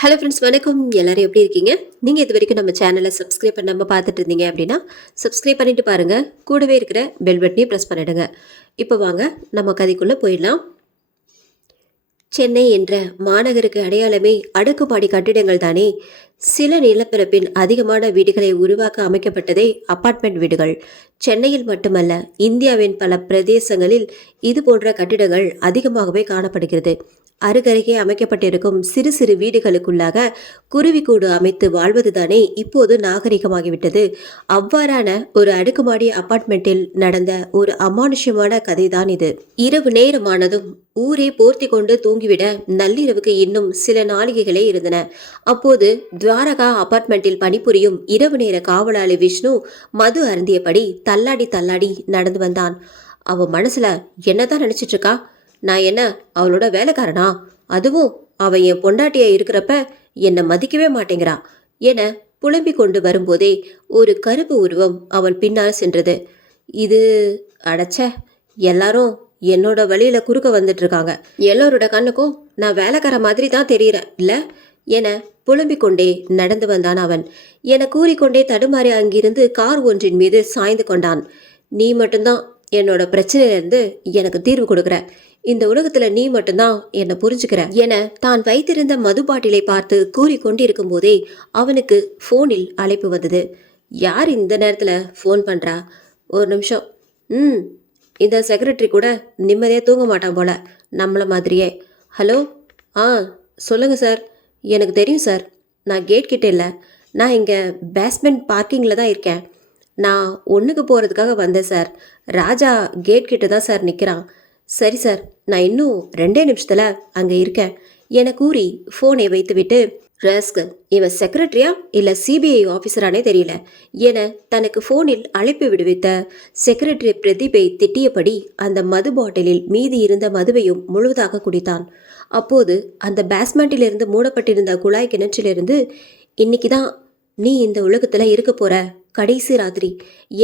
Hello friends, வணக்கம். எல்லாரும் எப்படி இருக்கீங்க? நீங்கள் இது வரைக்கும் நம்ம சேனலை சப்ஸ்கிரைப் பண்ணாமல் பார்த்துட்டு இருந்தீங்க அப்படின்னா சப்ஸ்கிரைப் பண்ணிட்டு பாருங்கள். கூடவே இருக்கிற பெல் பட்டனையும் ப்ரெஸ் பண்ணிடுங்க. இப்போ வாங்க நம்ம கதைக்குள்ளே போயிடலாம். சென்னை என்ற மாநகருக்கு அடையாளமே அடுக்குமாடி கட்டிடங்கள் தானே. சில நிலப்பரப்பில் அதிகமான வீடுகளை உருவாக்க அமைக்கப்பட்டதே அபார்ட்மெண்ட் வீடுகள். சென்னையில் மட்டுமல்ல, இந்தியாவின் பல பிரதேசங்களில் இது போன்ற கட்டிடங்கள் அதிகமாகவே காணப்படுகிறது. அருகருகே அமைக்கப்பட்டிருக்கும் சிறு சிறு வீடுகளுக்குள்ளாக குருவிக்கூடு அமைத்து வாழ்வதுதானே இப்போது நாகரிகமாகிவிட்டது. அவ்வாறான ஒரு அடுக்குமாடி அபார்ட்மெண்ட்டில் நடந்த ஒரு அமானுஷ்யமான கதைதான் இது. இரவு நேரமானதும் ஊரே போர்த்தி கொண்டு தூங்கிவிட நள்ளிரவுக்கு இன்னும் சில நாளிகைகளே இருந்தன. அப்போது துவாரகா அபார்ட்மெண்ட்டில் பணிபுரியும் இரவு நேர காவலாளி விஷ்ணு மது அருந்தியபடி தள்ளாடி தள்ளாடி நடந்து வந்தான். அவன் மனசுல என்னதான் நினைச்சிட்டு இருக்கா? நான் என்ன அவளோட வேலைக்காரனா? அதுவும் அவன் என் பொண்டாட்டியா இருக்கிறப்ப என்னை மதிக்கவே மாட்டேங்கிறா என புலம்பிக் கொண்டு வரும்போதே ஒரு கருப்பு உருவம் அவன் பின்னால் சென்றது. இது அடைச்ச எல்லாரும் என்னோட வழியில குறுக்க வந்துட்டு இருக்காங்க. எல்லோரோட கண்ணுக்கும் நான் வேலைக்கார மாதிரி தான் தெரிகிறேன் இல்ல என புலம்பிக் கொண்டே நடந்து வந்தான் அவன். என கூறிக்கொண்டே தடுமாறி அங்கிருந்து கார் ஒன்றின் மீது சாய்ந்து கொண்டான். நீ மட்டும்தான் என்னோட பிரச்சனையிலிருந்து எனக்கு தீர்வு கொடுக்குற. இந்த உலகத்துல நீ மட்டும்தான் என்னை புரிஞ்சுக்கிற என தான் வைத்திருந்த மது பாட்டிலை பார்த்து கூறிக்கொண்டிருக்கும் போதே அவனுக்கு போனில் அழைப்பு வந்தது. யார் இந்த நேரத்துல ஃபோன் பண்றா? ஒரு நிமிஷம். இந்த செக்ரட்டரி கூட நிம்மதியாக தூங்க மாட்டான் போல, நம்மள மாதிரியே. ஹலோ, சொல்லுங்க சார். எனக்கு தெரியும் சார், நான் கேட் கிட்ட இல்லை, நான் இங்கே பேஸ்மெண்ட் பார்க்கிங்கில் தான் இருக்கேன். நான் ஒன்றுக்கு போகிறதுக்காக வந்தேன் சார். ராஜா கேட் கிட்ட தான் சார் நிற்கிறான். சரி சார், நான் இன்னும் 2 நிமிஷத்தில் அங்கே இருக்கேன் என கூறி ஃபோனை வைத்துவிட்டு, ராஸ்கல், இவன் செக்ரட்டரியா இல்லை சிபிஐ ஆஃபீஸரானே தெரியல என தனக்கு ஃபோனில் அழைப்பு விடுவித்த செக்ரட்டரி பிரதீபை திட்டியபடி அந்த மது பாட்டிலில் மீதி இருந்த மதுவையும் முழுவதாக குடித்தான். அப்போது அந்த பேஸ்மெண்ட்டிலிருந்து மூடப்பட்டிருந்த குழாய் கிணற்றிலிருந்து, இன்னைக்கு தான் நீ இந்த உலகத்தில் இருக்க போற கடைசி ராத்திரி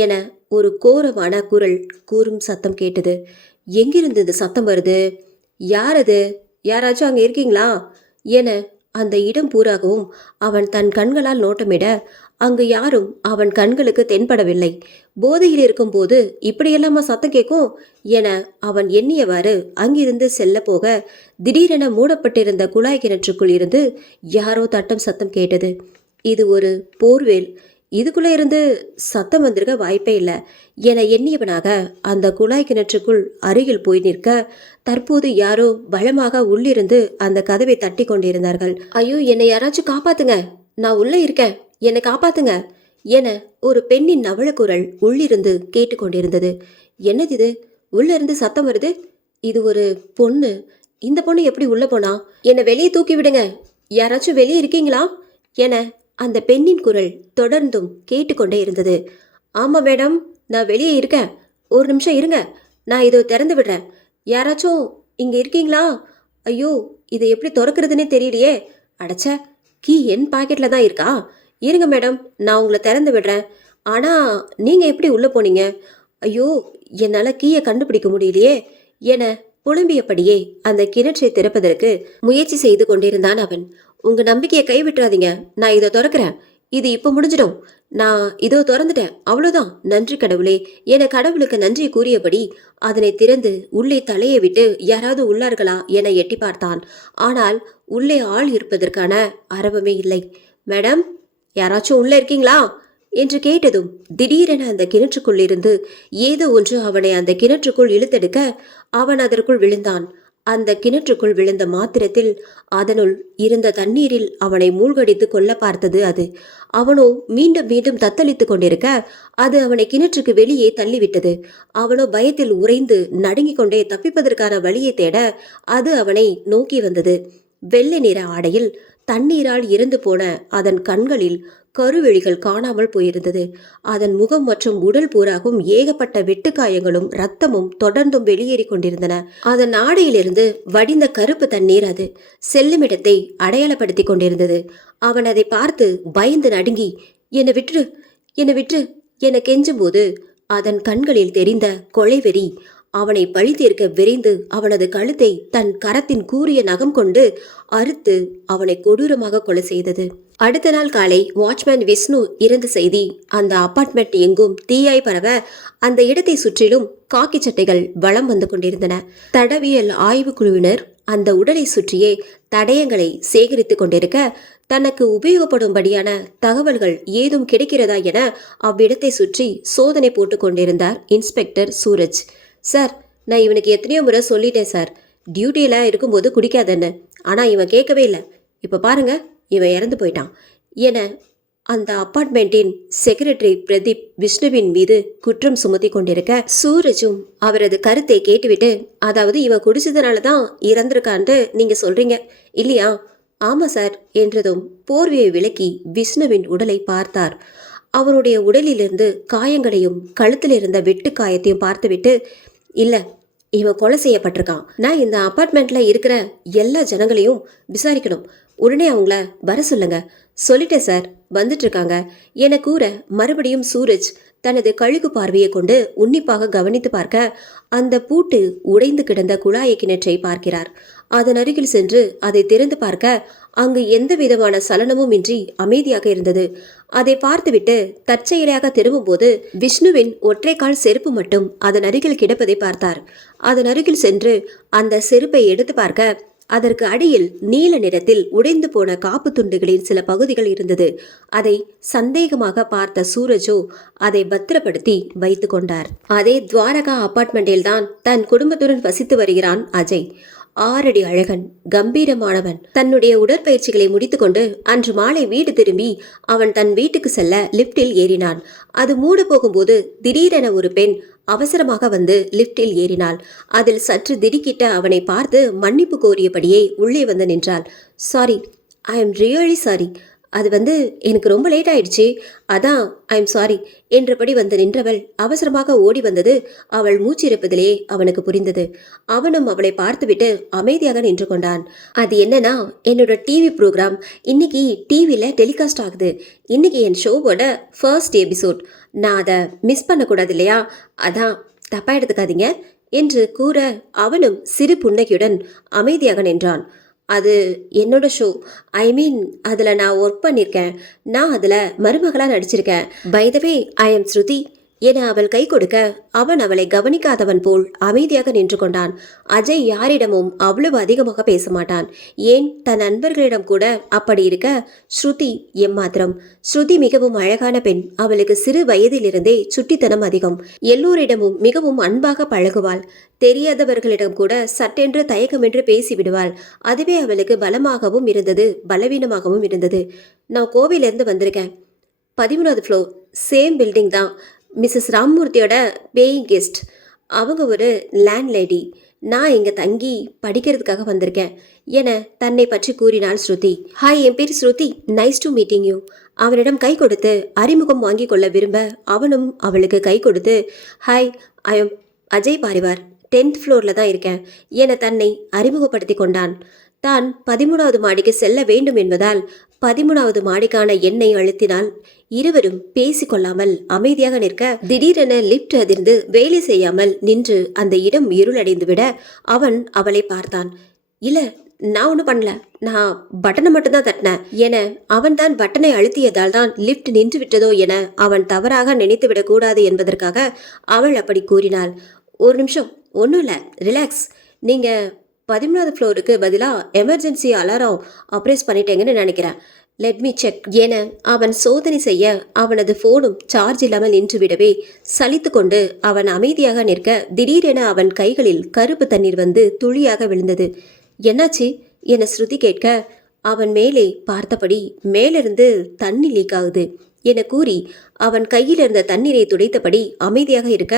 என ஒரு கோரமான குரல் கூறும் சத்தம் கேட்டது. எங்கிருந்து இந்த சத்தம் வருது? யார் அது? யாராச்சும் அங்கே இருக்கீங்களா என அந்த இடம் பூராகவும் அவன் தன் கண்களால் நோட்டமிட அங்கு யாரும் அவன் கண்களுக்கு தென்படவில்லை. போதையில் இருக்கும்போது இப்படியெல்லாமா சத்தம் கேட்கும் என அவன் எண்ணியவாறு அங்கிருந்து செல்ல போக திடீரென மூடப்பட்டிருந்த குழாய் கிணற்றுக்குள் இருந்து யாரோ தட்டம் சத்தம் கேட்டது. இது ஒரு போர்வேல். இதுக்குள்ளே இருந்து சத்தம் வந்திருக்க வாய்ப்பே இல்லை என எண்ணியவனாக அந்த குழாய் கிணற்றுக்குள் அருகில் போய் நிற்க தற்போது யாரோ பலமாக உள்ளிருந்து அந்த கதவை தட்டி கொண்டிருந்தார்கள். ஐயோ, என்னை யாராச்சும் காப்பாத்துங்க, நான் உள்ளே இருக்கேன், என்னை காப்பாத்துங்க என ஒரு பெண்ணின் நவளக்குரல் உள்ளிருந்து கேட்டுக்கொண்டிருந்தது. என்னது இது? உள்ள இருந்து சத்தம் வருது. இது ஒரு பொண்ணு. இந்த பொண்ணு எப்படி உள்ள போனா? என்னை வெளியே தூக்கி விடுங்க, யாராச்சும் வெளியே இருக்கீங்களா என அந்த பெண்ணின் குரல் தொடர்ந்தும் கேட்டுக்கொண்டே இருந்தது. ஆமாம் மேடம், நான் வெளியே இருக்கேன், ஒரு நிமிஷம் இருங்க, நான் இதோ திறந்து விடுறேன், யாராச்சும் இங்கே இருக்கீங்களா? ஐயோ, இதை எப்படி திறக்கிறதுனே தெரியலையே. அடைச்ச, கீ என் பாக்கெட்டில் தான் இருக்கா. இருங்க மேடம், நான் உங்களை திறந்து விடுறேன். ஆனால் நீங்கள் எப்படி உள்ளே போனீங்க? ஐயோ, என்னால் கீயை கண்டுபிடிக்க முடியலையே என புலம்பியபடியே அந்த கிணற்றை திறப்பதற்கு முயற்சி செய்து கொண்டிருந்தான் அவன். உங்க நம்பிக்கையை கைவிட்டுறாதீங்க, நான் இதை திறக்கிறேன், இது இப்போ முடிஞ்சிடும், நான் இதோ திறந்துட்டேன், அவ்வளோதான், நன்றி கடவுளே என கடவுளுக்கு நன்றி கூறியபடி அதனை திறந்து உள்ளே தலையை விட்டு யாராவது உள்ளார்களா என எட்டி பார்த்தான். ஆனால் உள்ளே ஆள் இருப்பதற்கான அரவமே இல்லை. மேடம், யாராச்சும் உள்ளே இருக்கீங்களா என்று கேட்டதும் திடீரென அந்த கிணற்றுக்குள் இருந்து ஏதோ ஒன்று அவனை அந்த கிணற்றுக்குள் இழுத்தெடுக்க அவன் அதற்குள் விழுந்தான். அந்த கிணற்றுக்குள் விழுந்த மாத்திரத்தில் அதனுள் இருந்த தண்ணீரில் அவனை மூழ்கடித்து கொல்ல பார்த்தது அது. அவனோ மீண்டும் மீண்டும் தத்தளித்து கொண்டிருக்க அது அவனை கிணற்றுக்கு வெளியே தள்ளிவிட்டது. அவனோ பயத்தில் உறைந்து நடுங்கிக் கொண்டே தப்பிப்பதற்கான வழியை தேட அது அவனை நோக்கி வந்தது. வெள்ளை நிற ஆடையில் தண்ணீரால் இறந்து போன அதன் கண்களில் கருவெளிகள் காணாமல் போயிருந்தது. அதன் முகம் மற்றும் உடல் பூராகும் ஏகப்பட்ட வெட்டுக்காயங்களும் இரத்தமும் தொடர்ந்தும் வெளியேறி கொண்டிருந்தன. அதன் ஆடையிலிருந்து வடிந்த கருப்பு தண்ணீர் அது செல்லுமிடத்தை அடையாளப்படுத்தி கொண்டிருந்தது. அவன் அதை பார்த்து பயந்து நடுங்கி, என்னை விற்று என கெஞ்சும் போது அதன் கண்களில் தெரிந்த கொலைவெறி அவனை பழி தீர்க்க விரைந்து அவனது கழுத்தை தன் கரத்தின் கூரிய நகம் கொண்டு அறுத்து அவனை கொடூரமாக கொலை செய்தது. அடுத்த நாள் காலை வாட்ச்மேன் விஷ்ணு இறந்த செய்தி அந்த அபார்ட்மெண்ட் எங்கும் தீயாய் பரவ அந்த இடத்தை சுற்றிலும் காக்கி சட்டைகள் வலம் வந்து கொண்டிருந்தன. தடவியல் ஆய்வு குழுவினர் அந்த உடலை சுற்றியே தடயங்களை சேகரித்து கொண்டிருக்க தனக்கு உபயோகப்படும்படியான தகவல்கள் ஏதும் கிடைக்கிறதா என அவ்விடத்தை சுற்றி சோதனை போட்டு கொண்டிருந்தார் இன்ஸ்பெக்டர் சூரஜ். சார், நான் இவனுக்கு எத்தனையோ முறை சொல்லிட்டேன் சார், டியூட்டியில் இருக்கும்போது குடிக்காதன்னு. ஆனால் இவன் கேட்கவே இல்லை. இப்போ பாருங்க, இவன் இறந்து போயிட்டான் என அந்த அப்பார்ட்மெண்ட்டின் செக்ரட்டரி பிரதீப் விஷ்ணுவின் மீது குற்றம் சுமத்தி கொண்டிருக்க சூரஜும் அவரது கருத்தை கேட்டுவிட்டு, அதாவது இவன் குடிச்சதுனால தான் இறந்திருக்கான்ட்டு நீங்க சொல்றீங்க இல்லையா? ஆமா சார் என்றதும் போர்வையை விலக்கி விஷ்ணுவின் உடலை பார்த்தார். அவருடைய உடலிலிருந்து காயங்களையும் கழுத்தில் இருந்த வெட்டு காயத்தையும் பார்த்துவிட்டு, இல்ல, இவன் கொலை செய்யப்பட்டிருக்கான். நான் இந்த அபார்ட்மெண்ட்ல இருக்கிற எல்லா ஜனங்களையும் விசாரிக்கணும். உடனே அவங்கள வர சொல்லுங்க. சொல்லிட்டேன் சார், வந்துட்டு இருக்காங்க என கூற மறுபடியும் சூரஜ் தனது கழுகு பார்வையை கொண்டு உன்னிப்பாக கவனித்து பார்க்க அந்த பூட்டு உடைந்து கிடந்த குழாயை கிணற்றை பார்க்கிறார். அதன் அருகில் சென்று அதை திறந்து பார்க்க அங்கு எந்த விதமான சலனமும் இன்றி அமைதியாக இருந்தது. அதை பார்த்துவிட்டு தற்செயலாக திரும்பும் போது விஷ்ணுவின் ஒற்றைக்கால் செருப்பு மட்டும் அதன் அருகில் கிடப்பதை பார்த்தார். அதன் அருகில் சென்று அந்த செருப்பை எடுத்து பார்க்க அதற்கு அடியில் நீல நிறத்தில் உடைந்து போன காப்பு துண்டுகளின் சில பகுதிகள் இருந்தது. அதை சந்தேகமாக பார்த்த சூரஜோ அதை பத்திரப்படுத்தி வைத்து கொண்டார். அதே துவாரகா அபார்ட்மெண்டில் தான் தன் குடும்பத்துடன் வசித்து வருகிறான் அஜய். 6 அடி அழகன், கம்பீரமானவன். தன்னுடைய உடற்பயிற்சிகளை முடித்துக்கொண்டு அன்று மாலை வீடு திரும்பி அவன் தன் வீட்டுக்கு செல்ல லிப்டில் ஏறினான். அது மூட போகும்போது திடீரென ஒரு பெண் அவசரமாக வந்து லிப்டில் ஏறினாள். அதில் சற்று திடுக்கிட்ட அவனை பார்த்து மன்னிப்பு கோரியபடியே உள்ளே வந்து நின்றாள். Sorry, I am really sorry. அது எனக்கு ரொம்ப லேட் ஆயிடுச்சு, அதான் ஐ எம் சாரி என்றபடி வந்து நின்றவள் அவசரமாக ஓடி வந்தது அவள் மூச்சிருப்பதிலே அவனுக்கு புரிந்தது. அவனும் அவளை பார்த்துவிட்டு அமைதியாக நின்று கொண்டான். அது என்னன்னா, என்னோட டிவி ப்ரோக்ராம் இன்னைக்கு டிவியில் டெலிகாஸ்ட் ஆகுது. இன்னைக்கு என் ஷோவோட ஃபர்ஸ்ட் எபிசோட். நான் அதை மிஸ் பண்ணக்கூடாது இல்லையா? அதான் தப்பா எடுத்துக்காதீங்க என்று கூற அவனும் சிறு புன்னகையுடன் அமைதியாக நின்றான். அது என்னோட ஷோ. ஐ மீன், அதில் நான் ஒர்க் பண்ணியிருக்கேன். நான் அதில் மருமகளாக நடிச்சிருக்கேன். By the way, I am ஸ்ருதி என அவள் கை கொடுக்க அவன் அவளை கவனிக்காதவன் போல் அமைதியாக நின்று கொண்டான். அஜய் யாரிடமும் அவ்வளவு அதிகமாக பேச மாட்டான். ஏன், தன் நண்பர்களிடம் கூட அப்படி இருக்க ஸ்ருதி எம்மாத்திரம். ஸ்ருதி மிகவும் அழகான பெண். அவளுக்கு சிறு வயதிலிருந்தே சுட்டித்தனம் அதிகம். எல்லோரிடமும் மிகவும் அன்பாக பழகுவாள். தெரியாதவர்களிடம் கூட சட்டென்று தயக்கமென்று பேசிவிடுவாள். அதுவே அவளுக்கு பலமாகவும் இருந்தது, பலவீனமாகவும் இருந்தது. நான் கோவிலிருந்து வந்திருக்கேன். 13வது ஃப்ளோர், சேம் பில்டிங் தான். மிஸ்ஸஸ் ராம்மூர்த்தியோட பேயிங் கெஸ்ட். அவங்க ஒரு லேண்ட்லேடி. நான் இங்கே தங்கி படிக்கிறதுக்காக வந்திருக்கேன் என தன்னை பற்றி கூறினாள் ஸ்ருதி. ஹாய், என் பேர் ஸ்ருதி, நைஸ் டு மீட்டிங் யூ. அவனிடம் கை கொடுத்து அறிமுகம் வாங்கி கொள்ள விரும்ப அவனும் அவளுக்கு கை கொடுத்து, hi, I am Ajay Parivar, 10th ஃப்ளோரில் தான் இருக்கேன் என தன்னை அறிமுகப்படுத்தி கொண்டான். தான் 13வது மாடிக்கு செல்ல வேண்டும் என்பதால் 13வது மாடிக்கான எண்ணை அழுத்தினால் இருவரும் பேசிக்கொள்ளாமல் அமைதியாக நிற்க திடீரென லிப்ட் அதிர்ந்து வேலை செய்யாமல் நின்று அந்த இடம் இருளடைந்து விட அவன் அவளை பார்த்தான். இல்ல, நான் ஒன்றும் பண்ணல, நான் பட்டனை மட்டும்தான் தட்டினேன் என அவன் தான் பட்டனை அழுத்தியதால் தான் லிப்ட் நின்று விட்டதோ என அவன் தவறாக நினைத்து விடக்கூடாது என்பதற்காக அவள் அப்படி கூறினாள். ஒரு நிமிஷம், ஒன்றும் இல்லை, ரிலாக்ஸ். நீங்கள் 13வது ஃப்ளோருக்கு பதிலாக எமர்ஜென்சி அலாரம் ஆப்ரேஸ் பண்ணிட்டேங்கன்னு நினைக்கிறேன். லெட் மீ செக் என அவன் சோதனை செய்ய அவனது ஃபோனும் சார்ஜ் இல்லாமல் நின்று விடவே சலித்து கொண்டு அவன் அமைதியாக நிற்க திடீரென அவன் கைகளில் கருப்பு தண்ணீர் வந்து துளியாக விழுந்தது. என்னாச்சு என ஸ்ருதி கேட்க அவன் மேலே பார்த்தபடி மேலிருந்து தண்ணி லீக் ஆகுது என கூறி அவன் கையில் இருந்த தண்ணீரை துடைத்தபடி அமைதியாக இருக்க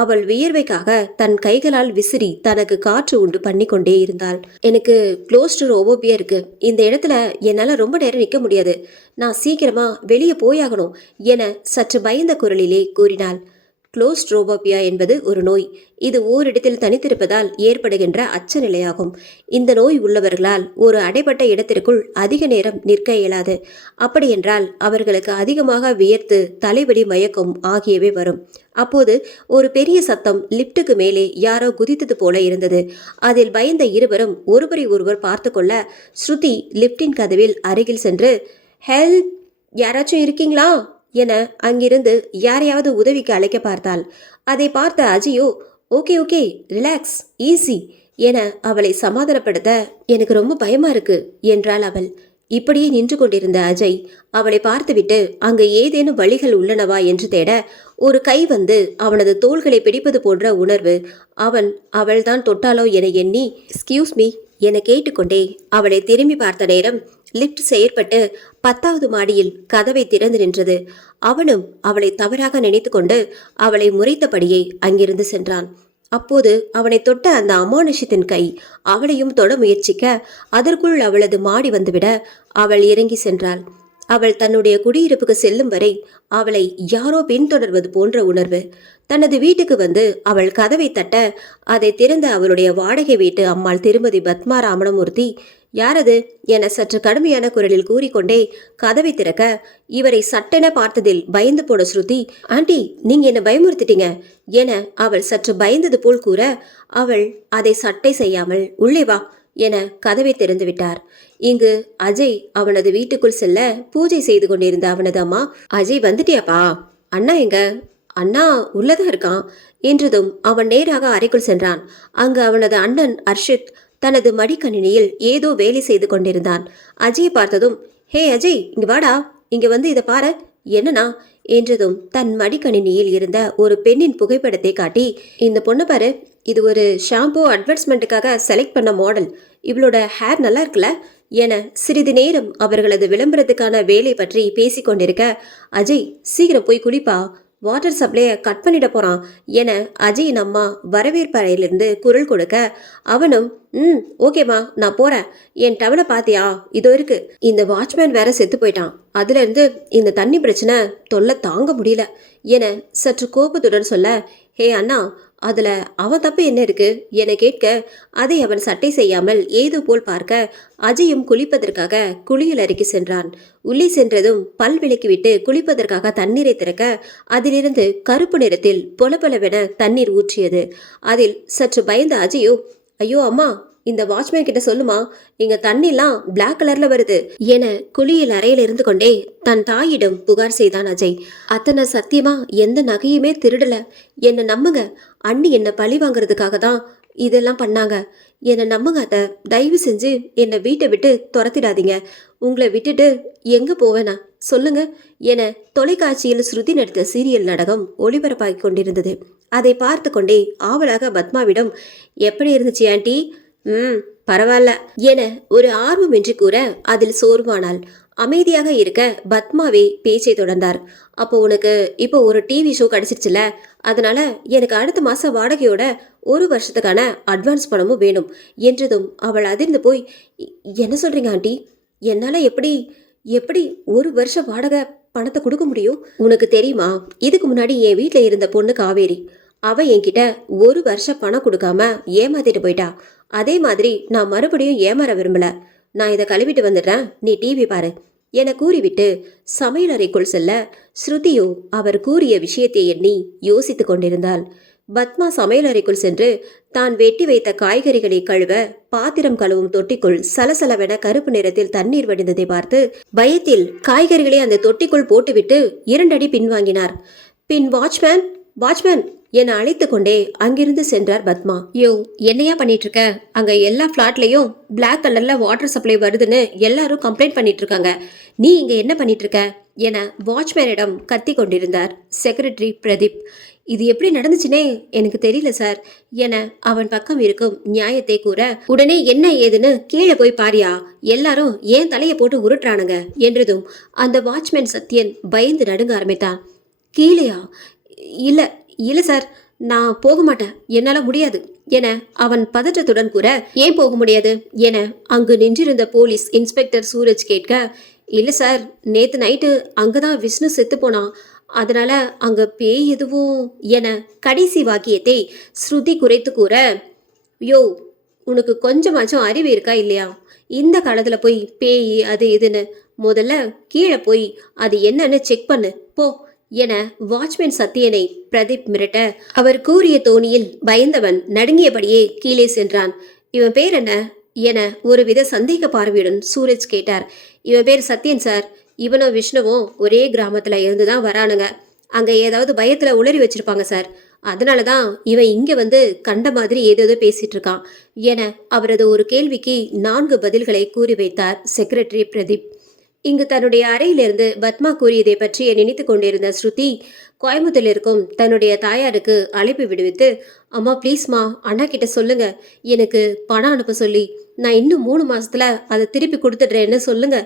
அவள் வியர்வைக்காக தன் கைகளால் விசிறி தனக்கு காற்று உண்டு பண்ணி கொண்டே இருந்தாள். எனக்கு க்ளோஸ் டு ஓவோபியா இருக்கு. இந்த இடத்துல என்னால் ரொம்ப நேரம் நிற்க முடியாது. நான் சீக்கிரமா வெளியே போயாகணும் என சற்று பயந்த குரலிலே கூறினாள். குளோஸ்ட்ரோபோபியா என்பது ஒரு நோய். இது ஓரிடத்தில் தனித்திருப்பதால் ஏற்படுகின்ற அச்ச நிலையாகும். இந்த நோய் உள்ளவர்களால் ஒரு அடைபட்ட இடத்திற்குள் அதிக நேரம் நிற்க இயலாது. அப்படியென்றால் அவர்களுக்கு அதிகமாக வியர்த்து தலைவலி, மயக்கம் ஆகியவை வரும். அப்போது ஒரு பெரிய சத்தம் லிப்டுக்கு மேலே யாரோ குதித்தது போல இருந்தது. அதில் பயந்த இருவரும் ஒருவரை ஒருவர் பார்த்து கொள்ள ஸ்ருதி லிப்டின் கதவில் அருகில் சென்று, ஹெல்ப், யாராச்சும் இருக்கீங்களா என அங்கிருந்து யாரையாவது உதவிக்கு அழைக்க பார்த்தாள். அதை பார்த்த Ajio, okay okay, relax, easy என அவளை சமாதானப்படுத்த, எனக்கு ரொம்ப பயமா இருக்கு என்றாள் அவள். இப்படியே நின்று கொண்டிருந்த அஜய் அவளை பார்த்துவிட்டு அங்கு ஏதேனும் வழிகள் உள்ளனவா என்று தேட, ஒரு கை வந்து அவனது தோள்களை பிடிப்பது போன்ற உணர்வு. அவள்தான் தொட்டாளோ என எண்ணி, எக்ஸ்கியூஸ் மீ என கேட்டுக்கொண்டே அவளை திரும்பி பார்த்த நேரம் லிப்ட் செயற்பட்டு 10வது மாடியில் கதவை திறந்து நின்றது. அவனும் அவளை தவறாக நினைத்து கொண்டு அவளை முறைத்தபடியே அங்கிருந்து சென்றான். அப்போது அவனை தொட்ட அந்த அமானுஷத்தின் கை அவளையும் தொட முயற்சிக்க, அதற்குள் அவளது மாடி வந்துவிட அவள் இறங்கி சென்றாள். அவள் தன்னுடைய குடியிருப்புக்கு செல்லும் வரை அவளை யாரோ பின்தொடர்வது போன்ற உணர்வு. தனது வீட்டுக்கு வந்து அவள் கதவை தட்ட, அதை திறந்த அவளுடைய வாடகை வீட்டு அம்மாள் திருமதி பத்மா ராமணமூர்த்தி, யாரது என சற்று கடுமையான குரலில் கூறிக்கொண்டே கதவை திறக்க, இவரை சட்டென பார்த்ததில் பயந்து போன ஸ்ருதி, ஆண்டி, நீங்க என்ன பயமுறுத்திட்டீங்க என அவள் சற்று பயந்தது போல் கூற, அவள் அதை சட்டை செய்யாமல் உள்ளே வா என கதவை திறந்து விட்டார். இங்கு அஜய் அவனது வீட்டுக்குள் செல்ல பூஜை செய்து கொண்டிருந்த அவனது அம்மா, அஜய் வந்துட்டியாப்பா, அண்ணா எங்க? அண்ணா உள்ளதான் இருக்கான் என்றதும் அவன் நேராக அறைக்குள் சென்றான். அங்கு அவனது அண்ணன் அர்ஷித் தனது மடிக்கணினியில் ஏதோ வேலை செய்து கொண்டிருந்தான். அஜயை பார்த்ததும், ஹே அஜய், இங்க வாடா, இங்க வந்து இதை பாரு, என்னன்னா என்றதும் தன் மடிக்கணினியில் இருந்த ஒரு பெண்ணின் புகைப்படத்தை காட்டி, இந்த பொண்ணை பாரு, இது ஒரு ஷாம்பூ அட்வர்டைஸ்மெண்ட்டுக்காக செலக்ட் பண்ண மாடல், இவளோட ஹேர் நல்லா இருக்குல்ல என சிறிது நேரம் அவர்களது விளம்பரத்துக்கான வேலை பற்றி பேசிக்கொண்டிருக்க, அஜய் சீக்கிரம் போய் குளிப்பா, வாட்டர் சப்ளையை கட் பண்ணிட போறான் என அஜயின் அம்மா வரவேற்பு அறையிலிருந்து குரல் கொடுக்க, அவனும் ஓகேம்மா, நான் போறேன், என் டவலை பாத்தியா, இதோ இருக்கு, இந்த வாட்ச்மேன் வேற செத்து போயிட்டான், அதுல இருந்து இந்த தண்ணி பிரச்சனை தொல்லை தாங்க முடியல என சற்று கோபத்துடன் சொல்ல, ஹே அண்ணா, அதுல அவன் தப்பு என்ன இருக்கு என கேட்க, அதை அவன் சட்டை செய்யாமல் ஏதோ போல் பார்க்க, அஜயும் குளிப்பதற்காக குளியல் அறைக்கு சென்றான். உள்ளே சென்றதும் பல் விளக்கிவிட்டு குளிப்பதற்காக தண்ணீரை திறக்க, அதிலிருந்து கருப்பு நிறத்தில் பொலபொலவென தண்ணீர் ஊற்றியது. அதில் சற்று பயந்த அஜயோ, ஐயோ அம்மா, இந்த வாட்ச்மேன் கிட்ட சொல்லுமா, இங்க தண்ணிலாம் பிளாக் கலர்ல வருது என குளியல் அறையில் இருந்து கொண்டே தன் தாயிடம் புகார் செய்தான் அஜய். அத்தனை சத்தியமா எந்த நகையுமே திருடல, என்ன நம்புங்க, அண்ணி என்ன பழி வாங்குறதுக்காக தான் இதெல்லாம் பண்ணாங்க, என்னை நம்புங்க அத்தை, தயவு செஞ்சு என்னை வீட்டை விட்டு துரத்திடாதீங்க, உங்களை விட்டுட்டு எங்க போவேனா சொல்லுங்க என தொலைக்காட்சியில் ஸ்ருதி நடித்த சீரியல் நாடகம் ஒளிபரப்பாகி கொண்டிருந்தது. அதை பார்த்து கொண்டே ஆவலாக பத்மாவிடம், எப்படி இருந்துச்சு ஆண்டி? பரவாயில்ல என ஒரு ஆர்வமின்றி கூற அதில் சோர்வானாள். அமைதியாக இருக்க பத்மாவே பேச்சை தொடர்ந்தார். அப்போ உனக்கு இப்போ ஒரு டிவி ஷோ கிடைச்சிருச்சுல, அதனால எனக்கு அடுத்த மாசம் வாடகையோட 1 வருஷத்துக்கான அட்வான்ஸ் பணமும் வேணும் என்றதும் அவள் அதிர்ந்து போய், என்ன சொல்றீங்க ஆண்டி, என்னால எப்படி 1 வருஷம் வாடகை பணத்தை கொடுக்க முடியும்? உனக்கு தெரியுமா, இதுக்கு முன்னாடி என் வீட்டில் இருந்த பொண்ணு காவேரி, அவ என்கிட்ட 1 வருஷம் பணம் கொடுக்காம ஏமாத்திட்டு போயிட்டா. அதே மாதிரி நான் மறுபடியும் ஏமாற விரும்பல, நான் இதை கழுவிட்டு வந்துடுறேன், நீ டிவி பாரு என கூறிவிட்டு சமையலறைக்குள் செல்ல, ஸ்ருதியோ அவர் கூறிய விஷயத்தை எண்ணி யோசித்து கொண்டிருந்தாள். பத்மா சமையலறைக்குள் சென்று தான் வெட்டி வைத்த காய்கறிகளை கழுவ பாத்திரம் கழுவும் தொட்டிக்குள் சலசலவென கருப்பு நிறத்தில் தண்ணீர் வடிந்ததை பார்த்து பயத்தில் காய்கறிகளை அந்த தொட்டிக்குள் போட்டுவிட்டு 2 அடி பின்வாங்கினார். பின் வாட்ச்மேன் வாட்ச்மேன் என அழைத்து கொண்டே அங்கிருந்து சென்றார் பத்மா. யோ, என்னையா பண்ணிட்டு இருக்க? அங்க எல்லா பிளாட்லயும் பிளாக் கலர்ல வாட்டர் சப்ளை வருதுன்னு எல்லாரும் கம்ப்ளைண்ட் பண்ணிட்டு இருக்காங்க, நீ இங்க என்ன பண்ணிட்டு இருக்க என வாட்ச்மேனிடம் கத்தி கொண்டிருந்தார் செக்ரட்டரி பிரதீப். இது எப்படி நடந்துச்சுன்னே எனக்கு தெரியல சார் என அவன் பக்கம் இருக்கும் நியாயத்தை கூற, உடனே என்ன ஏதுன்னு கீழே போய் பாரியா, எல்லாரும் ஏன் தலையை போட்டு உருட்டுறானுங்க என்றதும் அந்த வாட்ச்மேன் சத்யன் பயந்து நடுங்க ஆரம்பித்தான். கீழையா? இல்ல சார், நான் போக மாட்டேன், என்னால முடியாது என அவன் பதற்றத்துடன் கூற, ஏன் போக முடியாது என அங்கு நின்றிருந்த போலீஸ் இன்ஸ்பெக்டர் சூரஜ் கேட்க, இல்ல சார், நேத்து நைட்டு அங்கதான் விஷ்ணு செத்து போனான், அதனால அங்க பேய் எதுவும் என கடைசி வாக்கியத்தை ஸ்ருதி குறைத்து கூற, யோ, உனக்கு கொஞ்சமாச்சும் அறிவு இருக்கா இல்லையா? இந்த காலத்துல போய் பேய் அது இதுன்னு முதல்ல கீழே போய் அது என்னன்னு செக் பண்ணு போ என வாட்ச்மேன் சத்தியனை பிரதீப் மிரட்ட, அவர் கூறிய தோணியில் பயந்தவன் நடுங்கியபடியே கீழே சென்றான். இவன் பேர் என்ன என ஒருவித சந்தேக பார்வையுடன் சூரஜ் கேட்டார். இவன் பேர் சத்யன் சார். இவனும் விஷ்ணுவும் ஒரே கிராமத்துல இருந்துதான் வரானுங்க. அங்க ஏதாவது பயத்துல உளறி வச்சிருப்பாங்க சார். அதனாலதான் இவன் இங்க வந்து கண்ட மாதிரி ஏதேதோ பேசிட்டு இருக்கான் என அவரது ஒரு கேள்விக்கு 4 பதில்களை கூறி வைத்தார் செக்ரட்டரி பிரதீப். இங்கு தன்னுடைய அறையிலிருந்து பத்மா கூறியதை பற்றி நினைத்து கொண்டிருந்த ஸ்ருதி கோயம்புத்தூர்ல இருக்கும் தன்னுடைய தாயாருக்கு அழைப்பு விடுவித்து, அம்மா ப்ளீஸ்மா, அண்ணா கிட்ட சொல்லுங்க, எனக்கு பணம் அனுப்ப சொல்லி, நான் இன்னும் 3 மாசத்துல அதை திருப்பி கொடுத்துடுறேன்னு சொல்லுங்க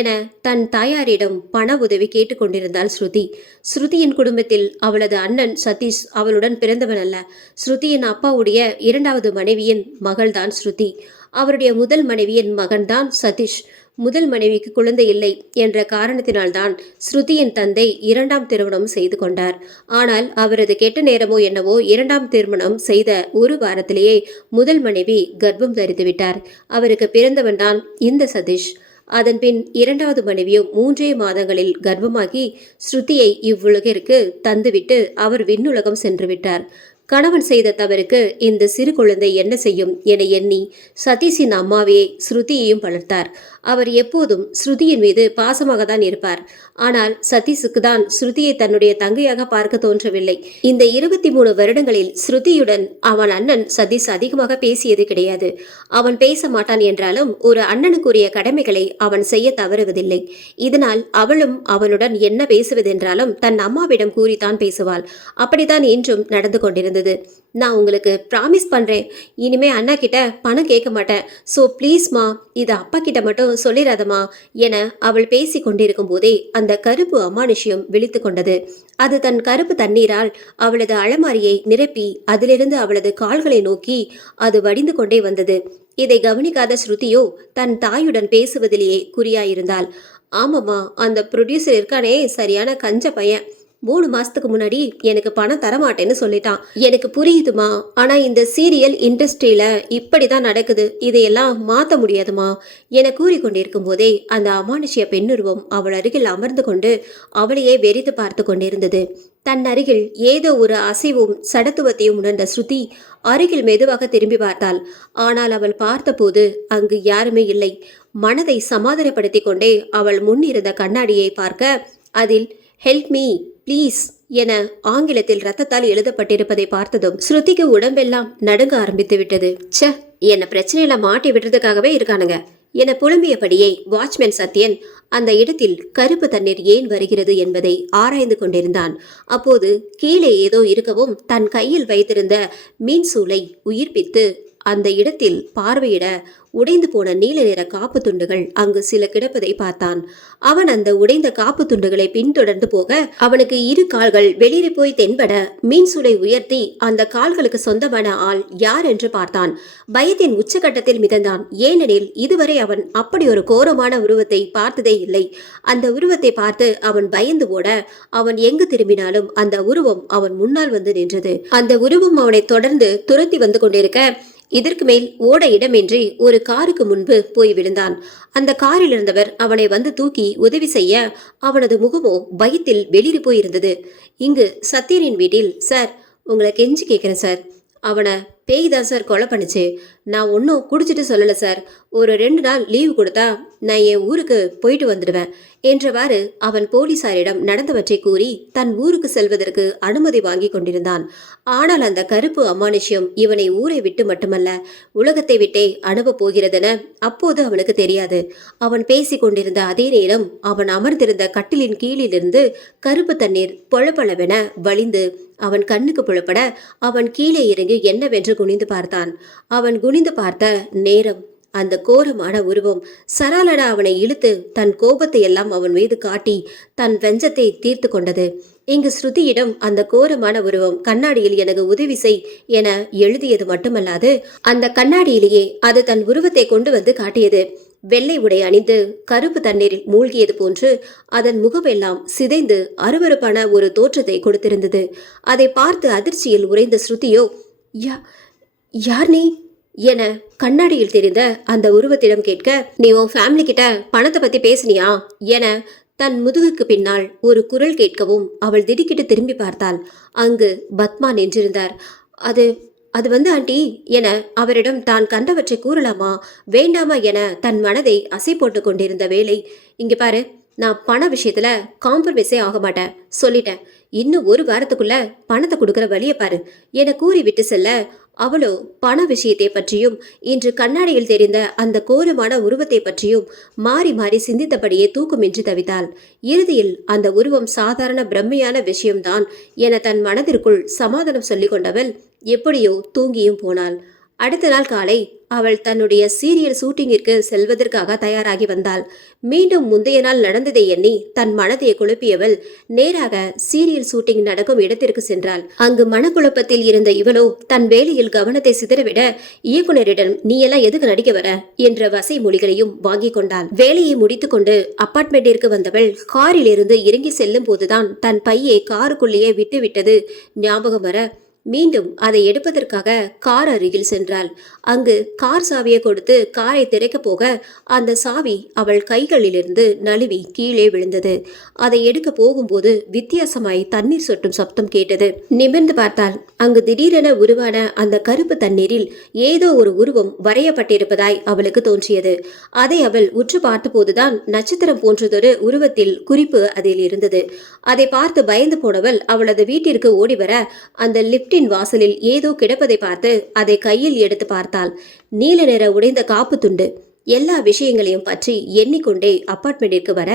என தன் தாயாரிடம் பண உதவி கேட்டுக்கொண்டிருந்தாள் ஸ்ருதி. ஸ்ருதியின் குடும்பத்தில் அவளது அண்ணன் சதீஷ் அவளுடன் பிறந்தவன் அல்ல. ஸ்ருதியின் அப்பாவுடைய 2வது மனைவியின் மகள்தான் ஸ்ருதி. அவருடைய முதல் மனைவியின் மகன்தான் சதீஷ். முதல் மனைவிக்கு குழந்தை இல்லை என்ற காரணத்தினால்தான் ஸ்ருதியின் தந்தை 2ஆம் திருமணம் செய்து கொண்டார். ஆனால் அவரது கெட்ட நேரமோ என்னவோ 2ஆம் திருமணம் செய்த ஒரு வாரத்திலேயே முதல் மனைவி கர்ப்பம் தரித்து விட்டார். அவருக்கு பிறந்தவன் தான் இந்த சதீஷ். அதன்பின் 2வது மனைவியும் 3 மாதங்களில் கர்ப்பமாகி ஸ்ருதியை இவ்வுலகிற்கு தந்துவிட்டு அவர் விண்ணுலகம் சென்று விட்டார். கணவன் செய்த தவறுக்கு இந்த சிறு குழந்தை என்ன செய்யும் என எண்ணி சதீஷின் அம்மாவே ஸ்ருதியையும் வளர்த்தார். அவர் எப்போதும் ஸ்ருதியின் மீது பாசமாக தான் இருப்பார். ஆனால் சதீஷுக்கு தான் ஸ்ருதியை தன்னுடைய தங்கையாக பார்க்க தோன்றவில்லை. இந்த 23 வருடங்களில் ஸ்ருதியுடன் அவன் அண்ணன் சதீஷ் அதிகமாக பேசியது கிடையாது. அவன் பேச மாட்டான் என்றாலும் ஒரு அண்ணனுக்குரிய கடமைகளை அவன் செய்ய தவறுவதில்லை. இதனால் அவளும் அவனுடன் என்ன பேசுவதென்றாலும் தன் அம்மாவிடம் கூறித்தான் பேசுவாள். அப்படித்தான் இன்றும் நடந்து கொண்டிருந்தது. நான் உங்களுக்கு ப்ராமிஸ் பண்றேன், இனிமே அண்ணா கிட்ட பணம் கேட்க மாட்டேன். சோ ப்ளீஸ்மா, இது அப்பா கிட்ட மட்டும் சொல்லிடாதமா என அவள் பேசி கொண்டிருக்கும் போதே அந்த கருப்பு அமானுஷ்யம் விழித்து கொண்டது. அது தன் கருப்பு தண்ணீரால் அவளது அலமாரியை நிரப்பி அதிலிருந்து அவளது கால்களை நோக்கி அது வடிந்து கொண்டே வந்தது. இதை கவனிக்காத ஸ்ருதியோ தன் தாயுடன் பேசுவதிலேயே குறியாயிருந்தாள். ஆமாம்மா, அந்த ப்ரொடியூசர் இருக்கானே, சரியான கஞ்ச பையன். 3 மாசத்துக்கு முன்னாடி எனக்கு பணம் தரமாட்டேன்னு சொல்லிட்டான். எனக்கு புரியுதுமா, ஆனா இந்த சீரியல் இண்டஸ்ட்ரியில இப்படிதான் நடக்குது, இதையெல்லாம் மாத்த முடியாதுமா என கூறிக்கொண்டிருக்கும் போதே அந்த அமானுஷ்ய பெண்ணுருவம் அவள் அருகில் அமர்ந்து கொண்டு அவளையே வெறித்து பார்த்து கொண்டிருந்தது. தன் அருகில் ஏதோ ஒரு அசைவும் சடத்துவத்தையும் உணர்ந்த ஸ்ருதி அருகில் மெதுவாக திரும்பி பார்த்தாள். ஆனால் அவள் பார்த்தபோது அங்கு யாருமே இல்லை. மனதை சமாதானப்படுத்தி கொண்டே அவள் முன் இருந்த கண்ணாடியை பார்க்க அதில் ஹெல்ப் மீ ப்ளீஸ் என ஆங்கிலத்தில் ரத்தத்தால் எழுதப்பட்டிருப்பதை பார்த்ததும் ஸ்ருதிக்கு உடம்பெல்லாம் நடுங்க ஆரம்பித்து விட்டது. ச்சே, என்ன பிரச்சனையில மாட்டி விடுறதுக்காகவே இருக்கானுங்க என புலம்பியபடியே வாட்ச்மேன் சத்யன் அந்த இடத்தில் கருப்பு தண்ணீர் ஏன் வருகிறது என்பதை ஆராய்ந்து கொண்டிருந்தான். அப்போது கீழே ஏதோ இருக்கவும் தன் கையில் வைத்திருந்த மீன் சூளை உயிர்ப்பித்து அந்த இடத்தில் பார்வையிட உடைந்து போன நீல நிற காப்பு துண்டுகள் அங்கு சில கிடப்பதை பார்த்தான். அவன் அந்த உடைந்த காப்பு துண்டுகளை பின்தொடர்ந்து போக அவனுக்கு 2 கால்கள் வெளியே போய் தென்பட மீன் சூளை உயர்த்தி அந்த கால்களுக்கு சொந்தமான ஆள் யார் என்று பார்த்தான். பயத்தின் உச்சகட்டத்தில் மிதந்தான். ஏனெனில் இதுவரை அவன் அப்படி ஒரு கோரமான உருவத்தை பார்த்ததே இல்லை. அந்த உருவத்தை பார்த்து அவன் பயந்து ஓட அவன் எங்கு திரும்பினாலும் அந்த உருவம் அவன் முன்னால் வந்து நின்றது. அந்த உருவம் அவனை தொடர்ந்து துரத்தி வந்து கொண்டிருக்க இதற்கு மேல் ஓட இடமின்றி ஒரு காருக்கு முன்பு போய் விழுந்தான். அந்த காரில் இருந்தவர் அவனை வந்து தூக்கி உதவி செய்ய அவனது முகமோ பயத்தில் வெளியே போயிருந்தது. இங்கு சத்யனின் வீட்டில், சார், உங்களை கெஞ்சி கேட்குறேன் சார், அவனை பேய் தான் சார் கொலை பண்ணுச்சு. நான் ஒன்றும் குடிச்சிட்டு சொல்லலை சார். ஒரு 2 நாள் லீவு கொடுத்தா நான் என் ஊருக்கு போயிட்டு வந்துடுவேன் என்றவாறு அவன் போலீசாரிடம் நடந்தவற்றை கூறி தன் ஊருக்கு செல்வதற்கு அனுமதி வாங்கி கொண்டிருந்தான். ஆனால் அந்த கருப்பு அமானுஷ்யம் இவனை ஊரை விட்டு மட்டுமல்ல உலகத்தை விட்டே அனுப்ப போகிறதென அப்போது அவனுக்கு தெரியாது. அவன் பேசி கொண்டிருந்த அதே நேரம் அவன் அமர்ந்திருந்த கட்டிலின் கீழிலிருந்து கருப்பு தண்ணீர் பொழப்பளவென வழிந்து அவன் கண்ணுக்கு புலப்பட அவன் கீழே இறங்கி என்னவென்று குனிந்து பார்த்தான். அவன் குனிந்து பார்த்த நேரம் அந்த கோரமான உருவம் சராலட அவனை இழுத்து தன் கோபத்தை எல்லாம் அவன் மீது காட்டி தன் வெஞ்சத்தை தீர்த்து கொண்டது. இங்கு ஸ்ருதியிடம் அந்த கோரமான உருவம் கண்ணாடியில் எனக்கு உதவி செய் என எழுதியது மட்டுமல்லாது அந்த கண்ணாடியிலேயே அது தன் உருவத்தை கொண்டு வந்து காட்டியது. வெள்ளை உடை அணிந்து கருப்பு தண்ணீரில் மூழ்கியது போன்று அதன் முகமெல்லாம் சிதைந்து அருவருப்பான ஒரு தோற்றத்தை கொடுத்திருந்தது. அதை பார்த்து அதிர்ச்சியில் உறைந்த ஸ்ருதியோ, யார் நீ என கண்ணாடியில் தெரிந்த அந்த உருவத்திடம் கேட்க, நீ உன் ஃபேமிலி கிட்ட பணத்தை பத்தி பேசினியா என தன் முதுகுக்கு பின்னால் ஒரு குரல் கேட்கவும் அவள் திடுக்கிட்டு திரும்பி பார்த்தாள். அங்கு பத்மா நின்றிருந்தார். அது அது வந்து ஆண்டி என அவரிடம் தான் கண்டவற்றை கூறலாமா வேண்டாமா என தன் மனதை அசை போட்டு கொண்டிருந்த வேளை, இங்க பாரு, நான் பண விஷயத்துல காம்ப்ரமைஸே ஆக மாட்டேன் சொல்லிட்டேன். இன்னும் ஒரு வாரத்துக்குள்ள பணத்தை கொடுக்கற வழியை பாரு என கூறி விட்டு செல்ல, அவளோ பண விஷயத்தை பற்றியும் இன்று கண்ணாடியில் தெரிந்த அந்த கோரமான உருவத்தை பற்றியும் மாறி மாறி சிந்தித்தபடியே தூக்கமின்றி தவித்தாள். இறுதியில் அந்த உருவம் சாதாரண பிரம்மையான விஷயம்தான் என தன் மனதிற்குள் சமாதானம் சொல்லிக் கொண்டவள் எப்படியோ தூங்கியும் போனாள். அடுத்த நாள் காலை அவள் தன்னுடைய சீரியல் ஷூட்டிங்கிற்கு செல்வதற்காக தயாராகி வந்தாள். மீண்டும் முந்தைய நாள் நடந்ததை எண்ணி தன் மனதை குழப்பியவள் நேராக சீரியல் ஷூட்டிங் நடக்கும் இடத்திற்கு சென்றாள். அங்கு மனக்குழப்பத்தில் இருந்த இவளோ தன் வேலையில் கவனத்தை சிதறவிட, இயக்குனரிடம் நீ எல்லாம் எதுக்கு நடிக்க வர என்ற வசை மொழிகளையும் வாங்கி கொண்டாள். வேலையை முடித்துக்கொண்டு அப்பார்ட்மெண்டிற்கு வந்தவள் காரில் இருந்து இறங்கி செல்லும் போதுதான் தன் பையை காருக்குள்ளேயே விட்டுவிட்டது ஞாபகம் வர, மீண்டும் அதை எடுப்பதற்காக கார் அருகில் சென்றாள். அங்கு கார் சாவியை கொடுத்து காரை திறக்க போக அந்த சாவி அவள் கைகளிலிருந்து நழுவி கீழே விழுந்தது. அதை எடுக்க போகும்போது வித்தியாசமாய் தண்ணீர் சொட்டும் சப்தம் கேட்டது. நிமிர்ந்து பார்த்தாள். அங்கு திடீரென உருவான அந்த கருப்பு தண்ணீரில் ஏதோ ஒரு உருவம் வரையப்பட்டிருப்பதாய் அவளுக்கு தோன்றியது. அதை அவள் உற்று பார்த்த போதுதான் நட்சத்திரம் போன்றதொரு உருவத்தில் குறிப்பு அதில் இருந்தது. அதை பார்த்து பயந்து போனவள் அவளது வீட்டிற்கு ஓடி வர, அந்த லிப்ட் வாசலில் ஏதோ கிடப்பதை பார்த்து அதை கையில் எடுத்து பார்த்தாள். நீல நிற உடைந்த காப்பு துண்டு. எல்லா விஷயங்களையும் பற்றி எண்ணிக்கொண்டே அப்பார்ட்மெண்டிற்கு வர,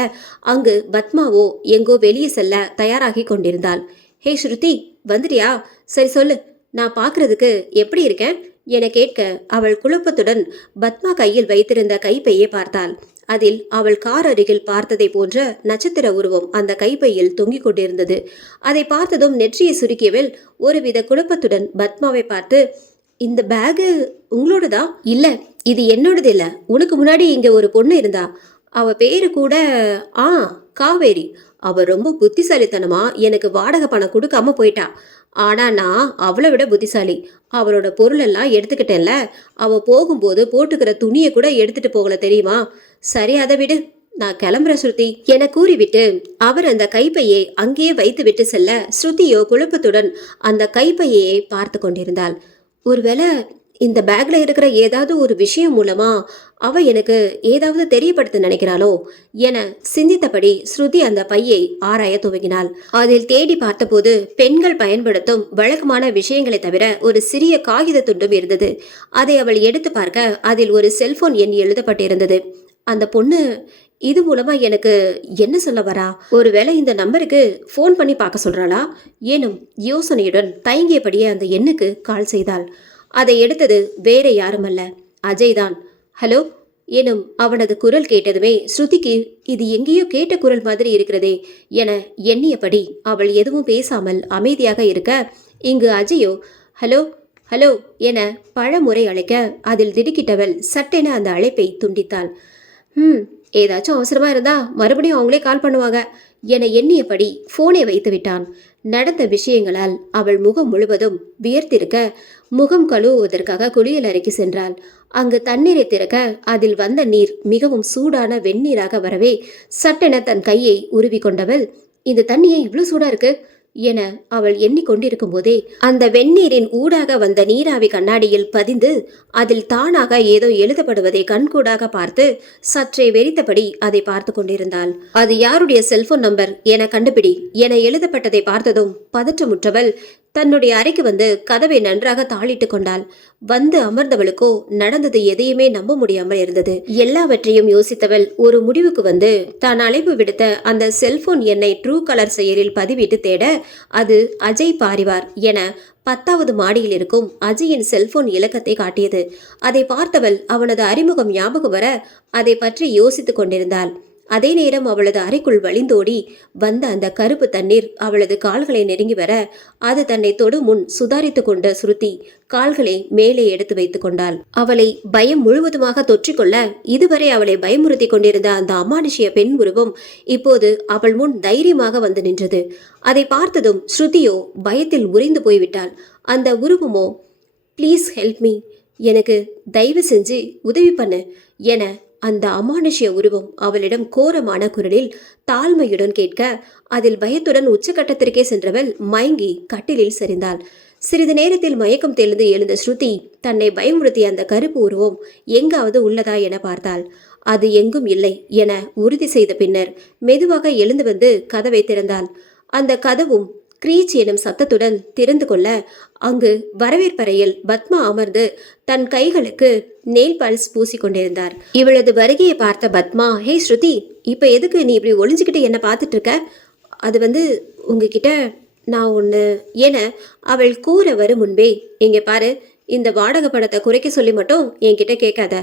அங்கு பத்மாவோ எங்கோ வெளியே செல்ல தயாராகி கொண்டிருந்தாள். ஹே ஸ்ருதி, வந்துட்டியா? சரி சொல்லு, நான் பார்க்கறதுக்கு எப்படி இருக்கேன் என கேட்க அவள் குழப்பத்துடன் பத்மா கையில் வைத்திருந்த கைப்பையை பார்த்தாள். அதில் அவள் கார் அருகில் பார்த்ததை போன்ற நட்சத்திர உருவம் அந்த கைப்பையில் தொங்கிக் கொண்டிருந்தது. அதை பார்த்ததும் நெற்றியை சுருக்கியவள் ஒருவித குழப்பத்துடன் பத்மாவை பார்த்து, இந்த பேகு உங்களோடதா? இல்ல, இது என்னோடது இல்ல. உனக்கு முன்னாடி இங்க ஒரு பொண்ணு இருந்தா. அவ பேரு கூட காவேரி. அவ ரொம்ப புத்திசாலித்தனமா எனக்கு வாடகை பணம் கொடுக்காம போயிட்டா. ஆனா நான் அவளை விட புத்திசாலி. அவளோட பொருள் எல்லாம் எடுத்துக்கிட்டேன்ல. அவ போகும்போது போட்டுக்கிற துணியை கூட எடுத்துட்டு போகல தெரியுமா? சரி, அதை விடு, நான் கிளம்புற ஸ்ருதி என கூறிவிட்டு அவர் அந்த கைப்பையை அங்கேயே வைத்து விட்டு செல்ல, ஸ்ருதியோ குழப்பத்துடன் அந்த கைப்பையை பார்த்து கொண்டிருந்தாள். ஒருவேளை இந்த பேக்ல இருக்கிற ஏதாவது ஒரு விஷயம் மூலமா அவ எனக்கு ஏதாவது தெரியப்படுத்த நினைக்கிறாளோ என சிந்தித்தபடி ஸ்ருதி அந்த பையை ஆராய துவங்கினாள். அதில் தேடி பார்த்தபோது பெண்கள் பயன்படுத்தும் வழக்கமான விஷயங்களை தவிர ஒரு சிறிய காகித துண்டும் இருந்தது. அதை அவள் எடுத்து பார்க்க அதில் ஒரு செல்போன் எண் எழுதப்பட்டிருந்தது. அந்த பொண்ணு இது மூலமா எனக்கு என்ன சொல்ல வரா? ஒருவேளை இந்த நம்பருக்கு ஃபோன் பண்ணி பார்க்க சொல்றாளா? ஏனும் யோசனையுடன் தயங்கியபடியே அந்த எண்ணுக்கு கால் செய்தாள். அதை எடுத்தது வேற யாருமல்ல, அஜய் தான். ஹலோ எனும் அவனது குரல் கேட்டதுமே ஸ்ருதிக்கு இது எங்கேயோ கேட்ட குரல் மாதிரி இருக்கிறதே என எண்ணியபடி அவள் எதுவும் பேசாமல் அமைதியாக இருக்க, இங்கு அஜயோ ஹலோ ஹலோ என பலமுறை அழைக்க அதில் திடுக்கிட்டவள் சட்டென அந்த அழைப்பை துண்டித்தாள். ஏதாச்சும் அவசரமா இருந்தா மறுபடியும் அவங்களே கால் பண்ணுவாங்க என எண்ணியபடி போனை வைத்து விட்டான். நடந்த விஷயங்களால் அவள் முகம் முழுவதும் வியர்த்திருக்க முகம் கழுவுவதற்காக குளியல் அறைக்கு சென்றாள். அங்கு தண்ணீரை திறக்க அதில் வந்த நீர் மிகவும் சூடான வெந்நீராக வரவே சட்டென தன் கையை உருவி கொண்டவள், இந்த தண்ணியே இவ்வளவு சூடா இருக்கு என அவள் எண்ணிக்கொண்டிருக்கும் போதே அந்த வெந்நீரின் ஊடாக வந்த நீராவி கண்ணாடியில் பதிந்து அதில் தானாக ஏதோ எழுதப்படுவதை கண்கூடாக பார்த்து சற்றே வெறித்தபடி அதை பார்த்து கொண்டிருந்தாள். அது யாருடைய செல்போன் நம்பர் என கண்டுபிடி என எழுதப்பட்டதை பார்த்ததும் பதற்றமுற்றவள் தன்னுடைய அறைக்கு வந்து கதவை நன்றாக தாளிட்டு கொண்டாள். வந்து அமர்ந்தவளுக்கோ நடந்தது எதையுமே நம்ப முடியாமல் இருந்தது. எல்லாவற்றையும் யோசித்தவள் ஒரு முடிவுக்கு வந்து தான் அழைப்பு விடுத்த அந்த செல்போன் எண்ணை ட்ரூ கலர் செயலில் பதிவிட்டு தேட அது அஜய் பாரிவார் என 10வது மாடியில் இருக்கும் அஜயின் செல்போன் இலக்கத்தை காட்டியது. அதை பார்த்தவள் அவனது அறிமுகம் ஞாபகம் வர அதை பற்றி யோசித்துக் கொண்டிருந்தாள். அதே நேரம் அவளது அறைக்குள் வழிந்தோடி வந்த அந்த கருப்பு தண்ணீர் அவளது கால்களை நெருங்கி வர அது தன்னை தொடு முன் சுதாரித்து கொண்ட ஸ்ருதி கால்களை மேலே எடுத்து வைத்துக் கொண்டாள். அவளை பயம் முழுவதுமாக தொற்றிக்கொள்ள இதுவரை அவளை பயமுறுத்தி கொண்டிருந்த அந்த அமானுஷ்ய பெண் உருவம் இப்போது அவள் முன் தைரியமாக வந்து நின்றது. அதை பார்த்ததும் ஸ்ருதியோ பயத்தில் உறைந்து போய்விட்டாள். அந்த உருவமோ ப்ளீஸ் ஹெல்ப் மீ, எனக்கு தயவு செஞ்சு உதவி பண்ணு என அந்த அமானுஷ்ய உருவம் அவளிடம் கோரமான குரலில் தாழ்மையுடன் கேட்க அதில் பயத்துடன் உச்சக்கட்டத்திற்கே சென்றவள் மயங்கி கட்டிலில் சரிந்தாள். சிறிது நேரத்தில் மயக்கம் தெளிந்து எழுந்த ஸ்ருதி தன்னை பயமுறுத்திய அந்த கருப்பு உருவம் எங்காவது உள்ளதா என பார்த்தாள். அது எங்கும் இல்லை என உறுதி செய்த பின்னர் மெதுவாக எழுந்து வந்து கதவை திறந்தாள். அந்த கதவும் கிரீச் எனும் சத்தத்துடன் திறந்து கொள்ள அங்கு வரவேற்பறையில் பத்மா அமர்ந்து தன் கைகளுக்கு நெயில் பாலிஷ் பூசிக்கொண்டிருந்தார். இவளது வருகையை பார்த்த பத்மா, ஹே ஸ்ருதி, இப்ப எதுக்கு நீ இப்படி ஒளிஞ்சுக்கிட்டு என்ன பார்த்துட்டு இருக்க? அது உங்ககிட்ட நான் ஒன்று என அவள் கூற வரும் முன்பே, இங்க பாரு, இந்த வாடகை பணத்தை குறைக்க சொல்லி மட்டும் என்கிட்ட கேட்காத.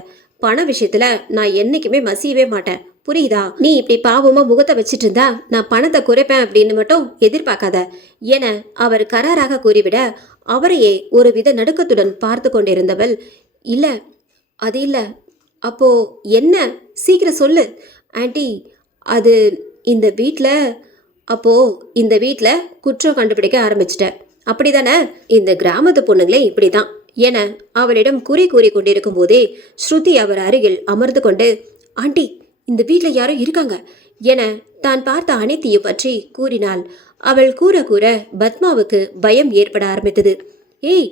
பண விஷயத்துல நான் என்னைக்குமே மசியவே மாட்டேன், புரியுதா? நீ இப்படி பாவமா முகத்தை வச்சிட்டு இருந்தா நான் பணத்தை குறைப்பேன் அப்படின்னு மட்டும் எதிர்பார்க்காத என அவர் கராராக கூறிவிட அவரையே ஒரு வித நடுக்கத்துடன் பார்த்து கொண்டிருந்தவள், இல்ல அது இல்ல, அப்போ என்ன, சீக்கிரம் சொல்லு ஆன்ட்டி. அது இந்த வீட்டில் இந்த வீட்டில் குற்றம் கண்டுபிடிக்க ஆரம்பிச்சிட்டேன், அப்படிதானே? இந்த கிராமத்து பொண்ணுங்களே இப்படிதான் என அவளிடம் கூறி கொண்டிருக்கும் போதே ஸ்ருதி அவர் அருகில் அமர்ந்து கொண்டு, ஆண்டி, இந்த வீட்டில் யாரோ இருக்காங்க என தான் பார்த்த அனைத்தையும் பற்றி கூறினாள். அவள் கூற பத்மாவுக்கு பயம் ஏற்பட ஆரம்பித்தது. ஏய்,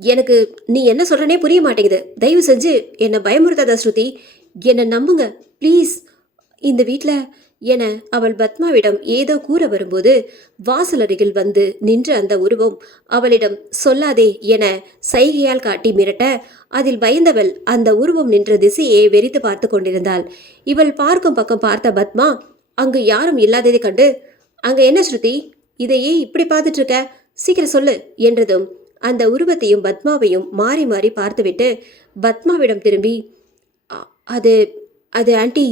எனக்கு நீ என்ன சொல்றனே புரிய மாட்டேங்குது, தயவு செஞ்சு என்னை பயமுறுத்தாத ஸ்ருதி, என்னை நம்புங்க ப்ளீஸ். இந்த வீட்டில் என அவள் பத்மாவிடம் ஏதோ கூற வரும்போது வாசல் அருகில் வந்து நின்ற அந்த உருவம் அவளிடம் சொல்லாதே என சைகையால் காட்டி மிரட்ட அதில் பயந்தவள் அந்த உருவம் நின்ற திசையை வெறித்து பார்த்து கொண்டிருந்தாள். இவள் பார்க்கும் பக்கம் பார்த்த பத்மா அங்கு யாரும் இல்லாததை கண்டு, அங்க என்ன ஸ்ருதி, இதையே இப்படி பார்த்துட்டு இருக்க, சீக்கிரம் சொல்லு என்றதும் அந்த உருவத்தையும் பத்மாவையும் மாறி மாறி பார்த்துவிட்டு பத்மாவிடம் திரும்பி, அது அது ஆன்ட்டி,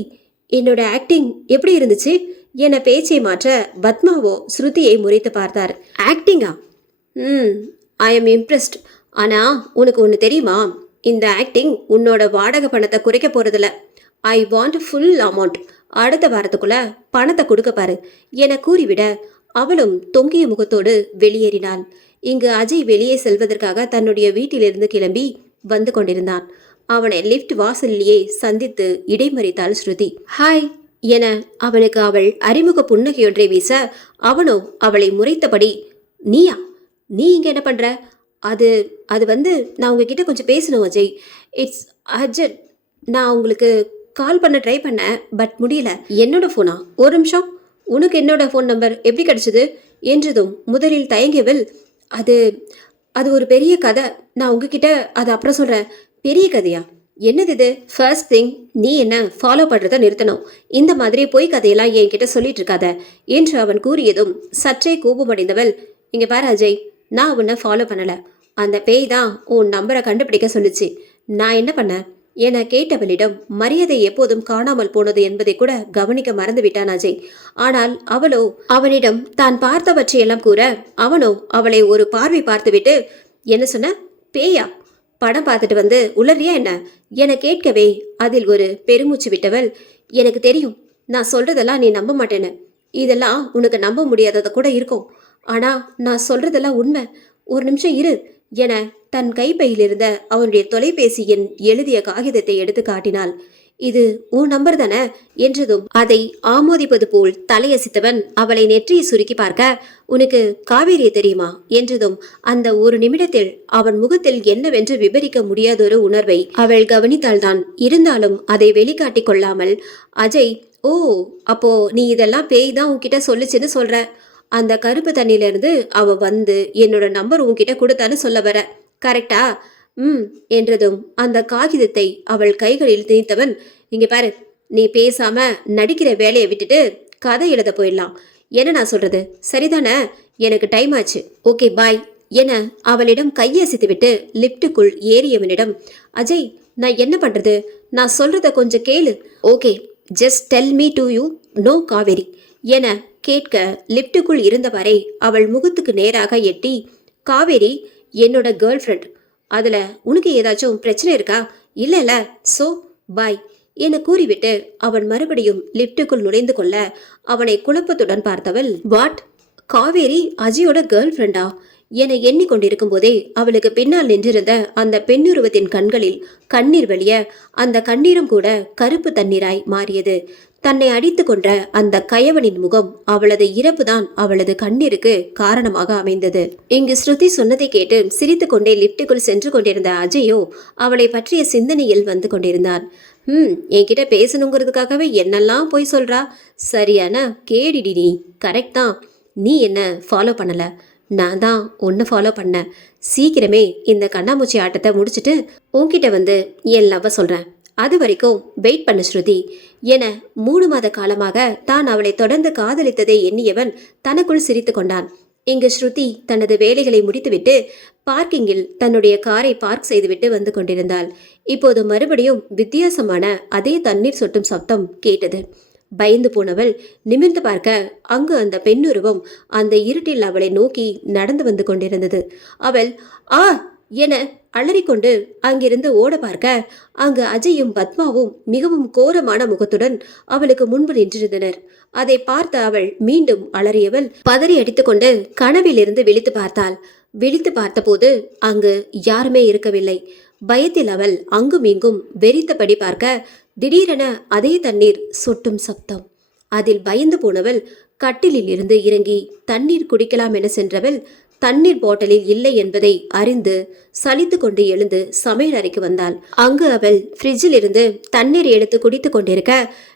என்னோட ஆக்டிங் எப்படி இருந்துச்சு என பேச்சை மாற்ற பத்மாவோ ஸ்ருதியை முறைத்து பார்த்தார். ஆக்டிங்கா? I am impressed. ஆனால் உனக்கு ஒன்று தெரியுமா, இந்த ஆக்டிங் உன்னோட வாடகை பணத்தை குறைக்க போகிறதில்ல. ஐ வாண்ட் ஃபுல் அமௌண்ட், அடுத்த வாரத்துக்குள்ள பணத்தை கொடுக்க பாரு என கூறிவிட அவளும் தொங்கிய முகத்தோடு வெளியேறினாள். இங்கு அஜய் வெளியே செல்வதற்காக தன்னுடைய வீட்டிலிருந்து கிளம்பி வந்து கொண்டிருந்தான். அவனை லிஃப்ட் வாசலிலேயே சந்தித்து இடைமறித்தாள் ஸ்ருதி. ஹாய் என அவனுக்கு அவள் அறிமுக புன்னகையொன்றை வீச அவனோ அவளை முறைத்தபடி, நீயா, நீ இங்க என்ன பண்ற? அது நான் உங்ககிட்ட கொஞ்சம் பேசணும் அஜய். It's urgent. நான் உங்களுக்கு கால் பண்ண ட்ரை பண்ணேன், பட் முடியல. என்னோட ஃபோனா? ஒரு நிமிஷம், உனக்கு என்னோட ஃபோன் நம்பர் எப்படி கிடைச்சது என்றதும் முதலில் தயங்கியவள், அது ஒரு பெரிய கதை, நான் உங்ககிட்ட அதை அப்புறம் சொல்கிறேன். பெரிய கதையா? என்னது இது? ஃபர்ஸ்ட் திங், நீ என்ன ஃபாலோ பண்ணுறத நிறுத்தணும். இந்த மாதிரி பொய் கதையெல்லாம் என்கிட்ட சொல்லிட்டு இருக்காத என்று அவன் கூறியதும் சற்றே கோபமடைந்தவள், இங்கே பாரு அஜய், நான் உன்னை ஃபாலோ பண்ணலை, அந்த பேய் தான் உன் நம்பரை கண்டுபிடிக்க சொல்லிச்சு. நான் என்ன பண்ணேன் என கேட்டவளிடம் மரியாதை எப்போதும் காணாமல் போனது என்பதை கூட கவனிக்க மறந்து விட்டான் அஜய். ஆனால் அவளோ அவனிடம் தான் பார்த்தவற்றையெல்லாம் கூற அவனோ அவளை ஒரு பார்வை பார்த்துவிட்டு, என்ன சொன்ன, பேயா? படம் பார்த்துட்டு வந்து உளறியா என்ன என கேட்கவே அதில் ஒரு பெருமூச்சு விட்டவள், எனக்கு தெரியும், நான் சொல்றதெல்லாம் நீ நம்ப மாட்டேன்னு, இதெல்லாம் உனக்கு நம்ப முடியாததை கூட இருக்கும், ஆனா நான் சொல்றதெல்லாம் உண்மை, ஒரு நிமிஷம் இரு என தன் கைப்பையில் இருந்த அவனுடைய தொலைபேசியின் எழுதிய காகிதத்தை எடுத்து காட்டினாள். இது உன் நம்பர் தானே என்றதும் அதை ஆமோதிப்பது போல் தலையசித்தவன் அவளை நெற்றியை சுருக்கி பார்க்க, உனக்கு காவேரியை தெரியுமா என்றதும் அந்த ஒரு நிமிடத்தில் அவன் முகத்தில் என்னவென்று விவரிக்க முடியாதொரு உணர்வை அவள் கவனித்தால்தான். இருந்தாலும் அதை வெளிக்காட்டி கொள்ளாமல் அஜய், ஓ, அப்போ நீ இதெல்லாம் பேய் தான் உன்கிட்ட சொல்லுச்சுன்னு சொல்ற, அந்த கருப்பு தண்ணியிலிருந்து அவ வந்து என்னோட நம்பர் உன்கிட்ட கொடுத்தான்னு சொல்ல வர, கரெக்டா? என்றதும் அந்த காகிதத்தை அவள் கைகளில் திணித்தவன், இங்க பாரு, நீ பேசாம நடிக்கிற வேலையை விட்டுட்டு கதை எழுத போயிடலாம். என்ன நான் சொல்றது சரிதானே? எனக்கு டைம் ஆச்சு, ஓகே பாய் என அவளிடம் கையசித்து விட்டு லிப்டுக்குள் ஏறியவனிடம், அஜய், நான் என்ன பண்றது, நான் சொல்றத கொஞ்சம் கேளு. Okay, just tell me to you know Kaveri என கேட்க லிப்டுக்குள் இருந்தவரை அவள் முகத்துக்கு நேராக எட்டி, காவேரி என்னோட கேர்ள் ஃப்ரெண்ட், அதில் உனக்கு ஏதாச்சும் பிரச்சனை இருக்கா? இல்லைல்ல, ஸோ பாய் என கூறிவிட்டு அவன் மறுபடியும் லிப்டுக்குள் நுழைந்து கொள்ள அவனை குழப்பத்துடன் பார்த்தவள், வாட், காவேரி அஜயோட கேர்ள் ஃப்ரெண்டா என எண்ணிக்கொண்டிருக்கும் போதே அவளுக்கு பின்னால் நின்றிருந்த அந்த பெண்ணுருவத்தின் கண்களில் கண்ணீர் வழிய அந்த கண்ணீரும் கூட கருப்பு தண்ணீராய் மாறியது. தன்னை அடித்து கொன்ற அந்த கயவனின் முகம், அவளது இறப்புதான் அவளது கண்ணீருக்கு காரணமாக அமைந்தது. இங்கு ஸ்ருதி சொன்னதை கேட்டு சிரித்து கொண்டே லிப்டுக்குள் சென்று கொண்டிருந்த அஜயோ அவளை பற்றிய சிந்தனையில் வந்து கொண்டிருந்தான். என்கிட்ட பேசணுங்கிறதுக்காகவே என்னெல்லாம் போய் சொல்றா, சரியான கேடிடி நீ. கரெக்ட் தான், நீ என்ன ஃபாலோ பண்ணல, நான் தான் ஒன்று ஃபாலோ பண்ணேன். சீக்கிரமே இந்த கண்ணாமூச்சி ஆட்டத்தை முடிச்சுட்டு உன்கிட்ட வந்து என் லவ்வை சொல்கிறேன், அது வரைக்கும் வெயிட் பண்ண ஸ்ருதி என 3 மாத காலமாக தான் அவளை தொடர்ந்து காதலித்ததை எண்ணியவன் தனக்குள் சிரித்து கொண்டான். இங்கு ஸ்ருதி தனது வேலைகளை முடித்துவிட்டு பார்க்கிங்கில் தன்னுடைய காரை பார்க் செய்துவிட்டு வந்து கொண்டிருந்தாள். இப்போது மறுபடியும் வித்தியாசமான அதே தண்ணீர் சொட்டும் சப்தம் கேட்டது. பயந்து போனவள் நிமிர்ந்து பார்க்க அங்கு அந்த பெண்ணுருவம் அந்த இருட்டில் அவளை நோக்கி நடந்து வந்து கொண்டிருந்தது. அவள் ஆ என அலறிக்கொண்டு அங்கிருந்து ஓட பார்க்க அங்கு அஜயும் பத்மாவும் மிகவும் கோரமான முகத்துடன் அவளுக்கு முன்பு நின்றிருந்தனர். அதை பார்த்த அவள் மீண்டும் அலறியவள் பதறி அடித்துக்கொண்டு கனவிலிருந்து விழித்து பார்த்தாள். விழித்து பார்த்தபோது அங்கு யாருமே இருக்கவில்லை. பயத்தில் அவள் அங்கும் இங்கும் வெறித்தபடி பார்க்க திடீரென அதே தண்ணீர் சொட்டும் சப்தம். அதில் பயந்து போனவள் கட்டிலில் இருந்து இறங்கி தண்ணீர் குடிக்கலாம் என சென்றவள் தண்ணீர் பாட்டிலில் இல்லை என்பதை அறிந்து சலித்து கொண்டு எழுந்து சமையல் அறைக்கு வந்தாள். அங்கு அவள் ஃப்ரிட்ஜில் இருந்து தண்ணீர் எடுத்து குடித்து கொண்டிருக்க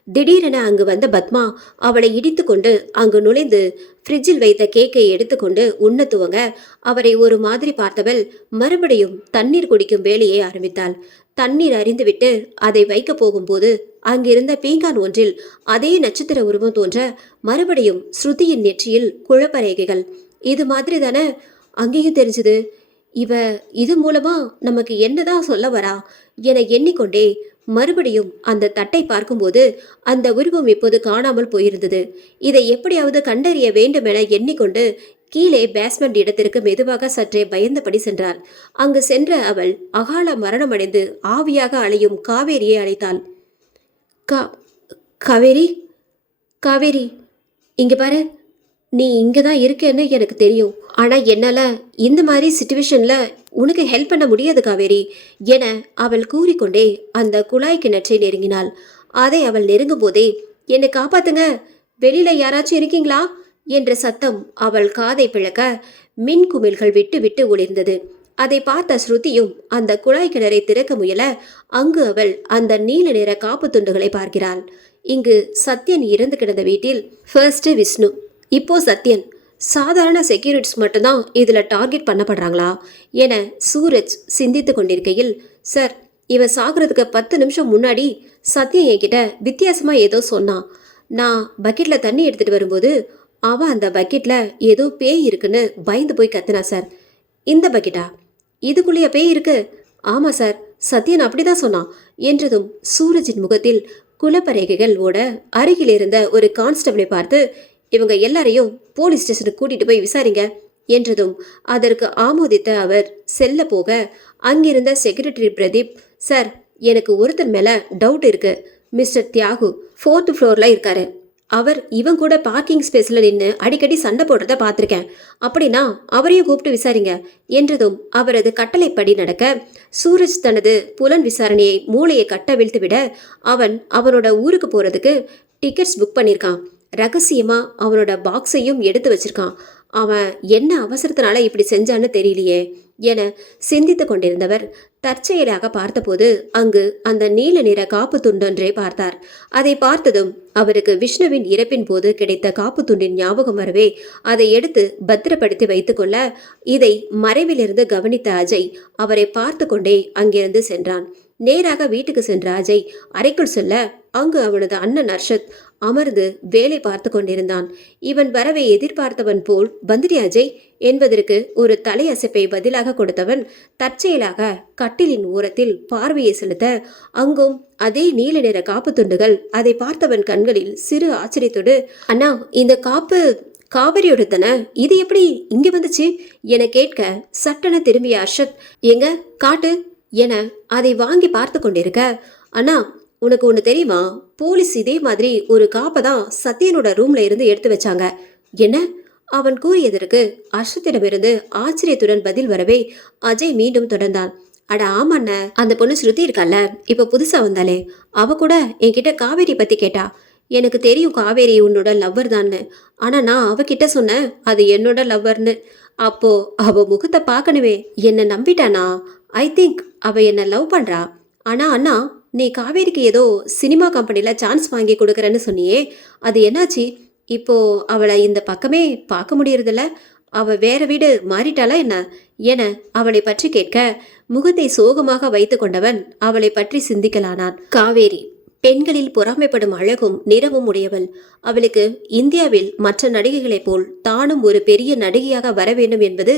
திடீரென அங்கு வந்த பத்மா அவளை இடித்து கொண்டு அங்கு நுழைந்து ஃப்ரிட்ஜில் வைத்த கேக்கை எடுத்துக்கொண்டு உண்ண துவங்க அவரை ஒரு மாதிரி பார்த்தவள் மறுபடியும் தண்ணீர் குடிக்கும் வேலையை ஆரம்பித்தாள். தண்ணீர் அறிந்துவிட்டு அதை வைக்க போகும்போது அங்கிருந்த பீங்கான் ஒன்றில் அதே நட்சத்திர உருவம் தோன்ற மறுபடியும் ஸ்ருதியின் நெற்றியில் குழப்பரேகைகள். இது மாதிரி தானே அங்கேயும் தெரிஞ்சுது. இவ இது மூலமா நமக்கு என்னதான் சொல்ல வரா என எண்ணிக்கொண்டே மறுபடியும் அந்த தட்டை பார்க்கும்போது அந்த உருவம் இப்போது காணாமல் போயிருந்தது. இதை எப்படியாவது கண்டறிய வேண்டும் என எண்ணிக்கொண்டு கீழே பேஸ்மெண்ட் இடத்திற்கு மெதுவாக சற்றே பயந்தபடி சென்றாள். அங்கு சென்ற அவள் அகால மரணமடைந்து ஆவியாக அலையும் காவேரியை அழைத்தாள். காவேரி, காவேரி, இங்க பாரு, நீ இங்கே தான் இருக்கேன்னு எனக்கு தெரியும். ஆனால் என்னால் இந்த மாதிரி சிச்சுவேஷனில் உனக்கு ஹெல்ப் பண்ண முடியாது காவேரி என அவள் கூறிக்கொண்டே அந்த குழாய் கிணற்றை நெருங்கினாள். அதை அவள் நெருங்கும் போதே என்னை காப்பாத்துங்க, வெளியில் யாராச்சும் இருக்கீங்களா என்ற சத்தம் அவள் காதை பிளக்க மின் குமிழ்கள் விட்டு விட்டு ஒளிர்ந்தது. அதை பார்த்த ஸ்ருதியும் அந்த குழாய் கிணறை திறக்க முயல அங்கு அவள் அந்த நீல நிற காப்பு துண்டுகளை பார்க்கிறாள். இங்கு சத்யன் இறந்து கிடந்த வீட்டில் ஃபர்ஸ்ட் விஷ்ணு, இப்போ சத்யன், சாதாரண செக்யூரிட்டிஸ் மட்டும்தான் இதில் டார்கெட் பண்ணப்படுறாங்களா என சூரஜ் சிந்தித்து கொண்டிருக்கையில், சார், இவன் சாகிறதுக்கு 10 நிமிஷம் முன்னாடி சத்யன் என்கிட்ட வித்தியாசமாக ஏதோ சொன்னான். நான் பக்கெட்டில் தண்ணி எடுத்துகிட்டு வரும்போது அவன் அந்த பக்கெட்டில் ஏதோ பேய் இருக்குன்னு பயந்து போய் கத்துனா சார். இந்த பக்கெட்டா? இதுக்குள்ளேயே பேய் இருக்கு? ஆமாம் சார், சத்யன் அப்படி தான் சொன்னான் என்றதும் சூரஜின் முகத்தில் குழப்பரேகைகள் ஓட அருகில் இருந்த ஒரு கான்ஸ்டபிளை பார்த்து, இவங்க எல்லாரையும் போலீஸ் ஸ்டேஷனுக்கு கூட்டிட்டு போய் விசாரிங்க என்றதும் அதற்கு ஆமோதித்த அவர் செல்ல போக அங்கிருந்த செக்ரட்டரி பிரதீப், சார், எனக்கு ஒருத்தர் மேல டவுட் இருக்கு. மிஸ்டர் தியாகு 4th ஃப்ளோர்ல இருக்காரு. அவர் இவன் கூட பார்க்கிங் ஸ்பேஸ்ல நின்று அடிக்கடி சண்டை போடுறத பார்த்துருக்கேன். அப்படின்னா அவரையும் கூப்பிட்டு விசாரிங்க என்றதும் அவரது கட்டளைப்படி நடக்க சூரஜ் தனது புலன் விசாரணையை மூளையை கட்ட வீழ்த்து விட அவனோட ஊருக்கு போறதுக்கு டிக்கெட்ஸ் புக் பண்ணியிருக்கான். ரகசியமா அவனோட பாக்ஸையும் எடுத்து வச்சிருக்கான். அவன் என்ன அவசரத்தினால இப்படி செஞ்சான்னு தெரியலையே என சிந்தித்து கொண்டிருந்தவர் தற்செயலாக பார்த்தபோது அங்கு அந்த நீல நிற காப்பு துண்டொன்றை பார்த்தார். அதை பார்த்ததும் அவருக்கு விஷ்ணுவின் இறப்பின் போது கிடைத்த காப்பு துண்டின் ஞாபகம் வரவே அதை எடுத்து பத்திரப்படுத்தி வைத்துக்கொள்ள இதை மறைவிலிருந்து கவனித்த அஜய் அவரை பார்த்து கொண்டே அங்கிருந்து சென்றான். நேராக வீட்டுக்கு சென்ற அஜய் அறைக்குள் செல்ல அங்கு அவனது அண்ணன் அர்ஷத் அமர்ந்து வேலை பார்த்து கொண்டிருந்தான். இவன் வரவை எதிர்பார்த்தவன் போல் வந்துடி அஜய் என்பதற்கு ஒரு தலையசைப்பை பதிலாக கொடுத்தவன் தற்செயலாக கட்டிலின் ஓரத்தில் பார்வையை செலுத்த அங்கும் அதே நீல நிற காப்பு துண்டுகள். அதை பார்த்தவன் கண்களில் சிறு ஆச்சரியத்தோடு, அண்ணா இந்த காப்பு காவிரியோட தானே, இது எப்படி இங்க வந்துச்சு என கேட்க சட்டென திரும்பிய அர்ஷத், எங்க காட்டு என அதை வாங்கி பார்த்து கொண்டிருக்க, அண்ணா உனக்கு ஒன்று தெரியுமா, போலீஸ் இதே மாதிரி ஒரு காப்பை தான் சத்யனோட ரூம்ல இருந்து எடுத்து வச்சாங்க. என்ன அவன் கூறியதற்கு அர்ஷத்திடமிருந்து ஆச்சரியத்துடன் பதில் வரவே அஜய் மீண்டும் தொடர்ந்தான். அட ஆமாண்ண, அந்த பொண்ணு ஸ்ருதி இருக்கால, இப்ப புதுசா வந்தாலே, அவ கூட என்கிட்ட காவேரி பத்தி கேட்டா. எனக்கு தெரியும் காவேரி உன்னோட லவ்வர் தான்னு, ஆனா நான் அவகிட்ட சொன்னேன் அது என்னோட லவ்வர்னு. அப்போ அவ முகத்தை பார்க்கணுமே, என்ன நம்பிட்டானா? ஐ திங்க் அவ என்ன லவ் பண்றா. ஆனா அண்ணா, நீ காவேரிக்கு ஏதோ சினிமா கம்பெனில சான்ஸ் வாங்கி கொடுக்கறன்னு சொன்னியே, அது என்னாச்சு? இப்போ அவளை இந்த பக்கமே பார்க்க முடியறதில்ல. அவ வேற வீடு மாறிட்டாளா என்ன என அவளை பற்றி கேட்க முகத்தை சோகமாக வைத்து கொண்டவன் அவளை பற்றி சிந்திக்கலானான். காவேரி பெண்களில் பொறாமைப்படும் அழகும் நிறமும் உடையவள். அவளுக்கு இந்தியாவில் மற்ற நடிகைகளைப் போல் தானும் ஒரு பெரிய நடிகையாக வர வேண்டும் என்பது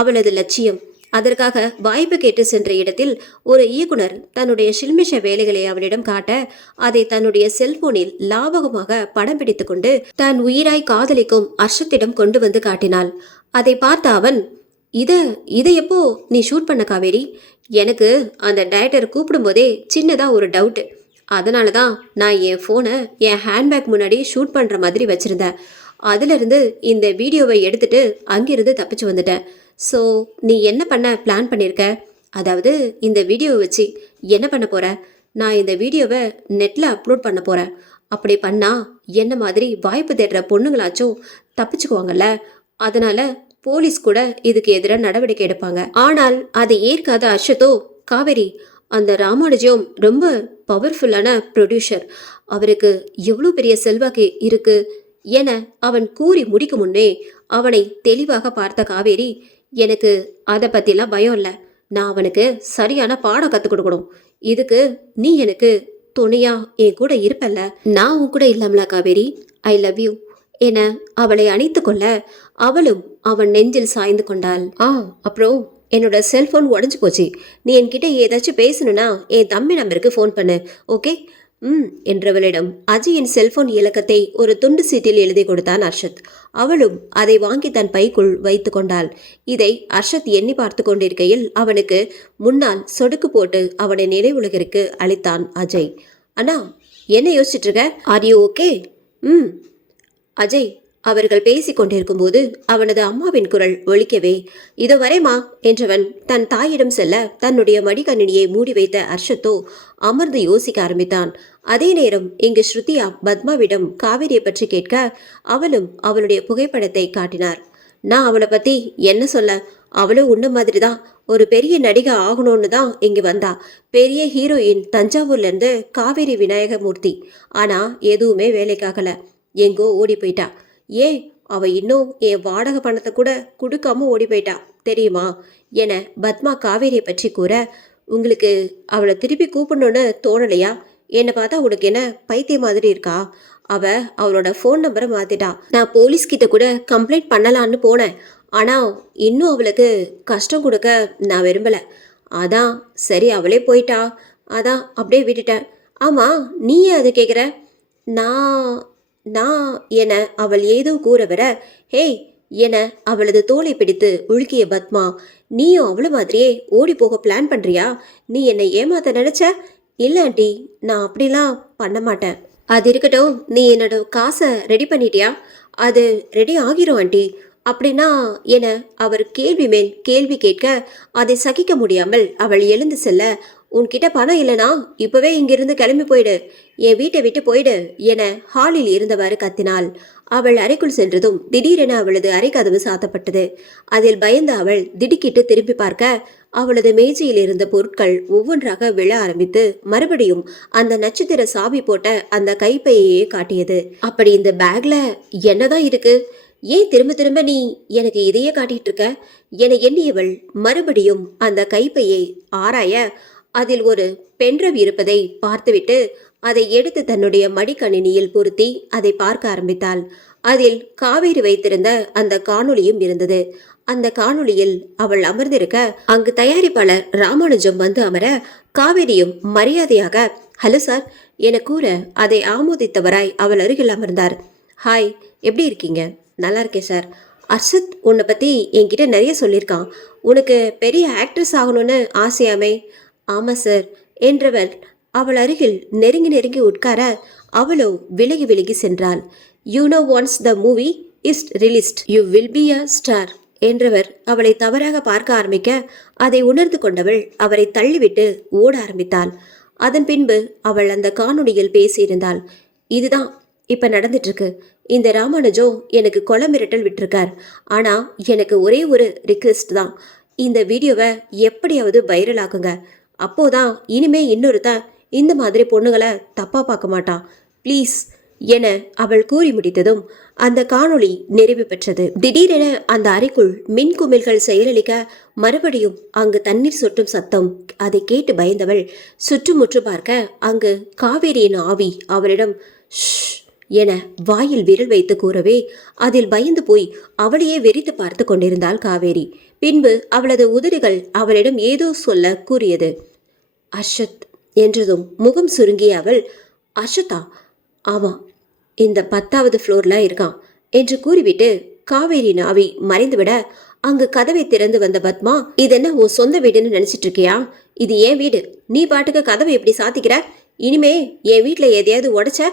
அவளது லட்சியம். அதற்காக வாய்ப்பு கேட்டு சென்ற இடத்தில் ஒரு இயக்குனர் தன்னுடைய சில்மிஷ வேலைகளை அவளிடம் காட்ட அதை தன்னுடைய செல்போனில் லாபகமாக படம் பிடித்து கொண்டு தான் உயிராய் காதலிக்கும் அர்ஷத்திடம் கொண்டு வந்து காட்டினாள். அதை பார்த்த அவன், இதை எப்போ நீ ஷூட் பண்ண காவேரி? எனக்கு அந்த டைரக்டர் கூப்பிடும்போதே சின்னதா ஒரு டவுட்டு. அதனால தான் நான் என் ஃபோனை என் ஹேண்ட்பேக் முன்னாடி ஷூட் பண்ணுற மாதிரி வச்சுருந்தேன். அதிலிருந்து இந்த வீடியோவை எடுத்துட்டு அங்கிருந்து தப்பிச்சு வந்துட்டேன். ஸோ நீ என்ன பண்ண பிளான் பண்ணியிருக்க? அதாவது இந்த வீடியோவை வச்சு என்ன பண்ண போற? நான் இந்த வீடியோவை நெட்டில் அப்லோட் பண்ண போகிறேன். அப்படி பண்ணால் என்ன மாதிரி வாய்ப்பு தேடுற பொண்ணுங்களாச்சும் தப்பிச்சுக்குவாங்கல்ல. அதனால போலீஸ் கூட இதுக்கு எதிராக நடவடிக்கை எடுப்பாங்க. ஆனால் அதை ஏற்காத அர்ஷத்தோ, காவேரி அந்த ராமானுஜம் ரொம்ப பவர்ஃபுல்லான ப்ரொடியூசர், அவருக்கு எவ்வளோ பெரிய செல்வாக்கு இருக்கு என அவன் கூறி முடிக்கும் முன்னே அவனை தெளிவாக பார்த்த காவேரி, எனக்கு அதை பற்றிலாம் பயம் இல்லை. நான் அவனுக்கு சரியான பாடம் கற்றுக் கொடுக்கணும். இதுக்கு நீ எனக்கு துணையா என் கூட இருப்பல்ல. நான் உன் கூட இல்லாமலா காவேரி? ஐ லவ் யூ என அவளை அணைத்து கொள்ள அவளும் அவன் நெஞ்சில் சாய்ந்து கொண்டாள். அப்புறம் என்னோட செல்போன் உடஞ்சி போச்சு. நீ என்கிட்ட ஏதாச்சும் பேசணும்னா என் தம்பி நம்பருக்கு ஃபோன் பண்ணு, ஓகே? என்றவளிடம் அஜயின் செல்போன் இலக்கத்தை ஒரு துண்டு சீட்டில் எழுதி கொடுத்தான் அர்ஷத். அவளும் அதை வாங்கி தன் பைக்குள் வைத்து கொண்டாள். இதை அர்ஷத் எண்ணி பார்த்து கொண்டிருக்கையில் அவனுக்கு முன்னால் சொடுக்கு போட்டு அவனை நினைவுலகிற்கு அளித்தான் அஜய். அண்ணா என்ன யோசிச்சுட்டு இருக்க? Are you okay? அஜய் அவர்கள் பேசிக் கொண்டிருக்கும் போது அவனது அம்மாவின் குரல் ஒலிக்கவே, இதோ வரேமா என்றவன் தன் தாயிடம் செல்ல தன்னுடைய மடிக்கணினியை மூடி வைத்த அர்ஷத்தோ அமர்ந்து யோசிக்க ஆரம்பித்தான். அதே நேரம் இங்கு ஸ்ருதியா பத்மாவிடம் காவேரியை பற்றி கேட்க அவளும் அவளுடைய புகைப்படத்தை காட்டினார். நான் அவளை பத்தி என்ன சொல்ல, அவளும் உன்ன மாதிரி தான் ஒரு பெரிய நடிகை ஆகணும்னு தான் இங்கு வந்தா. பெரிய ஹீரோயின் தஞ்சாவூர்ல இருந்து காவேரி விநாயகமூர்த்தி. ஆனா எதுவுமே வேலைக்காகல, எங்கோ ஓடி போயிட்டா. ஏன் அவ இன்னும் என் வாடகை பணத்தை கூட கொடுக்காம ஓடி போயிட்டா தெரியுமா என பத்மா காவேரியை பற்றி கூற, உங்களுக்கு அவளை திருப்பி கூப்பிடணும்னு தோணலையா? என்னை பார்த்தா உனக்கு என்ன பைத்திய மாதிரி இருக்கா? அவ அவளோட ஃபோன் நம்பரை மாத்திட்டா. நான் போலீஸ்கிட்ட கூட கம்ப்ளைண்ட் பண்ணலான்னு போனேன். ஆனால் இன்னும் அவளுக்கு கஷ்டம் கொடுக்க நான் விரும்பலை. அதான் சரி அவளே போயிட்டா, அதான் அப்படியே விட்டுட்டேன். ஆமாம் நீ ஏன் அதை கேட்குற? நான் நான் என அவள் ஏதோ கூற வர, ஹேய் என அவளது தோலை பிடித்து உழுக்கிய பத்மா, நீயும் அவ்வளோ மாதிரியே ஓடி போக பிளான் பண்ணுறியா? நீ என்னை ஏமாத்த நினச்ச? இல்லை ஆண்டி, நான் அப்படிலாம் பண்ண மாட்டேன். அது இருக்கட்டும், நீ என்னோட காசை ரெடி பண்ணிட்டியா? அது ரெடி ஆகிரும் ஆண்டி. அப்படின்னா என அவர் கேள்வி மேல் கேள்வி கேட்க அதை சகிக்க முடியாமல் அவள் எழுந்து செல்ல, உன்கிட்ட பணம் இல்லைனா இப்பவே இங்கிருந்து கிளம்பி போயிடு, என் வீட்டை விட்டு போயிடு என ஹாலில் இருந்தவாறு கத்தினாள். அவள் அறைக்குள் சென்றதும் திடீரென அவளது அறை கதவு சாத்தப்பட்டது. அதில் பயந்த அவள் திடுக்கிட்டு திரும்பி பார்க்க அவளது மேஜையில் இருந்த பொருட்கள் ஒவ்வொன்றாக விழ ஆரம்பித்து மறுபடியும் அந்த நட்சத்திர சாவி போட்ட அந்த கைப்பையே காட்டியது. அப்படி இந்த பேக்ல என்னதான் இருக்கு? ஏன் திரும்ப திரும்ப நீ எனக்கு இதையே காட்டிட்டு இருக்க என எண்ணியவள் மறுபடியும் அந்த கைப்பையை ஆராய அதில் ஒரு பென்ட்ரைவ் இருப்பதை பார்த்துவிட்டு அதை எடுத்து தன்னுடைய மடிக்கணினியில் பொருத்தி அதை பார்க்க ஆரம்பித்தாள். அதில் காவேரி வைத்திருந்த அந்த காணொளியும் இருந்தது. அந்த காணொளியில் அவள் அமர்ந்திருக்க அங்கு தயாரிப்பாளர் ராமானுஜம் வந்து அமர காவேரியும் மரியாதையாக ஹலோ சார் என கூற அதை ஆமோதித்தவராய் அவள் அருகில் அமர்ந்தார். ஹாய், எப்படி இருக்கீங்க? நல்லா இருக்கேன் சார். அர்ஷத் உன்னை பற்றி என்கிட்ட நிறைய சொல்லியிருக்கான். உனக்கு பெரிய ஆக்ட்ரஸ் ஆகணும்னு ஆசையாமே? ஆமாம் சார் என்றவள் அவள் அருகில் நெருங்கி நெருங்கி உட்கார அவளோ விலகி விலகி சென்றாள். You know once the movie is released you will be a star என்றவர் அவளை தவறாக பார்க்க ஆரம்பிக்க அதை உணர்ந்து கொண்டவள் அவரை தள்ளிவிட்டு ஓட ஆரம்பித்தாள். அதன் பின்பு அவள் அந்த காணொளியில் பேசியிருந்தாள். இதுதான் இப்ப நடந்துட்டு இருக்கு. இந்த ராமானுஜோ எனக்கு கொலை மிரட்டல் விட்டிருக்கார். ஆனா எனக்கு ஒரே ஒரு ரிக்வெஸ்ட் தான், இந்த வீடியோவை எப்படியாவது வைரல் ஆக்குங்க. அப்போதான் இனிமே இன்னொருத்தன் இந்த மாதிரி பொண்ணுங்களை தப்பா பார்க்க மாட்டான், ப்ளீஸ் என அவள் கூறி முடித்ததும் அந்த காணொளி நிறைவு பெற்றது. திடீரென அந்த அறைக்குள் மின் குமிழ்கள் செயலளிக்க மறுபடியும் அங்கு தண்ணீர் சொட்டும் சத்தம். அதை கேட்டு பயந்தவள் சுற்றுமுற்று பார்க்க அங்கு காவேரியின் ஆவி அவளிடம் ஷ் என வாயில் விரல் வைத்து கூறவே அதில் பயந்து போய் அவளையே வெறித்து பார்த்து கொண்டிருந்தாள் காவேரி. பின்பு அவளது உதடுகள் அவளிடம் ஏதோ சொல்ல கூறியது. அர்ஷத் என்றதும் முகம் சுருங்கிய அவள் அர்ஷத்தா? ஆமா, இந்த 10வது ஃப்ளோர்ல இருக்கான் என்று கூறிவிட்டு காவேரியின் ஆவி மறைந்துவிட அங்கு கதவை திறந்து வந்த பத்மா, இதென்ன உன் சொந்த வீடுன்னு நினைச்சிட்டு இருக்கியா? இது என் வீடு. நீ பாட்டுக்கு கதவை எப்படி சாத்திக்கிற? இனிமே என் வீட்டில் எதையாவது உடைச்ச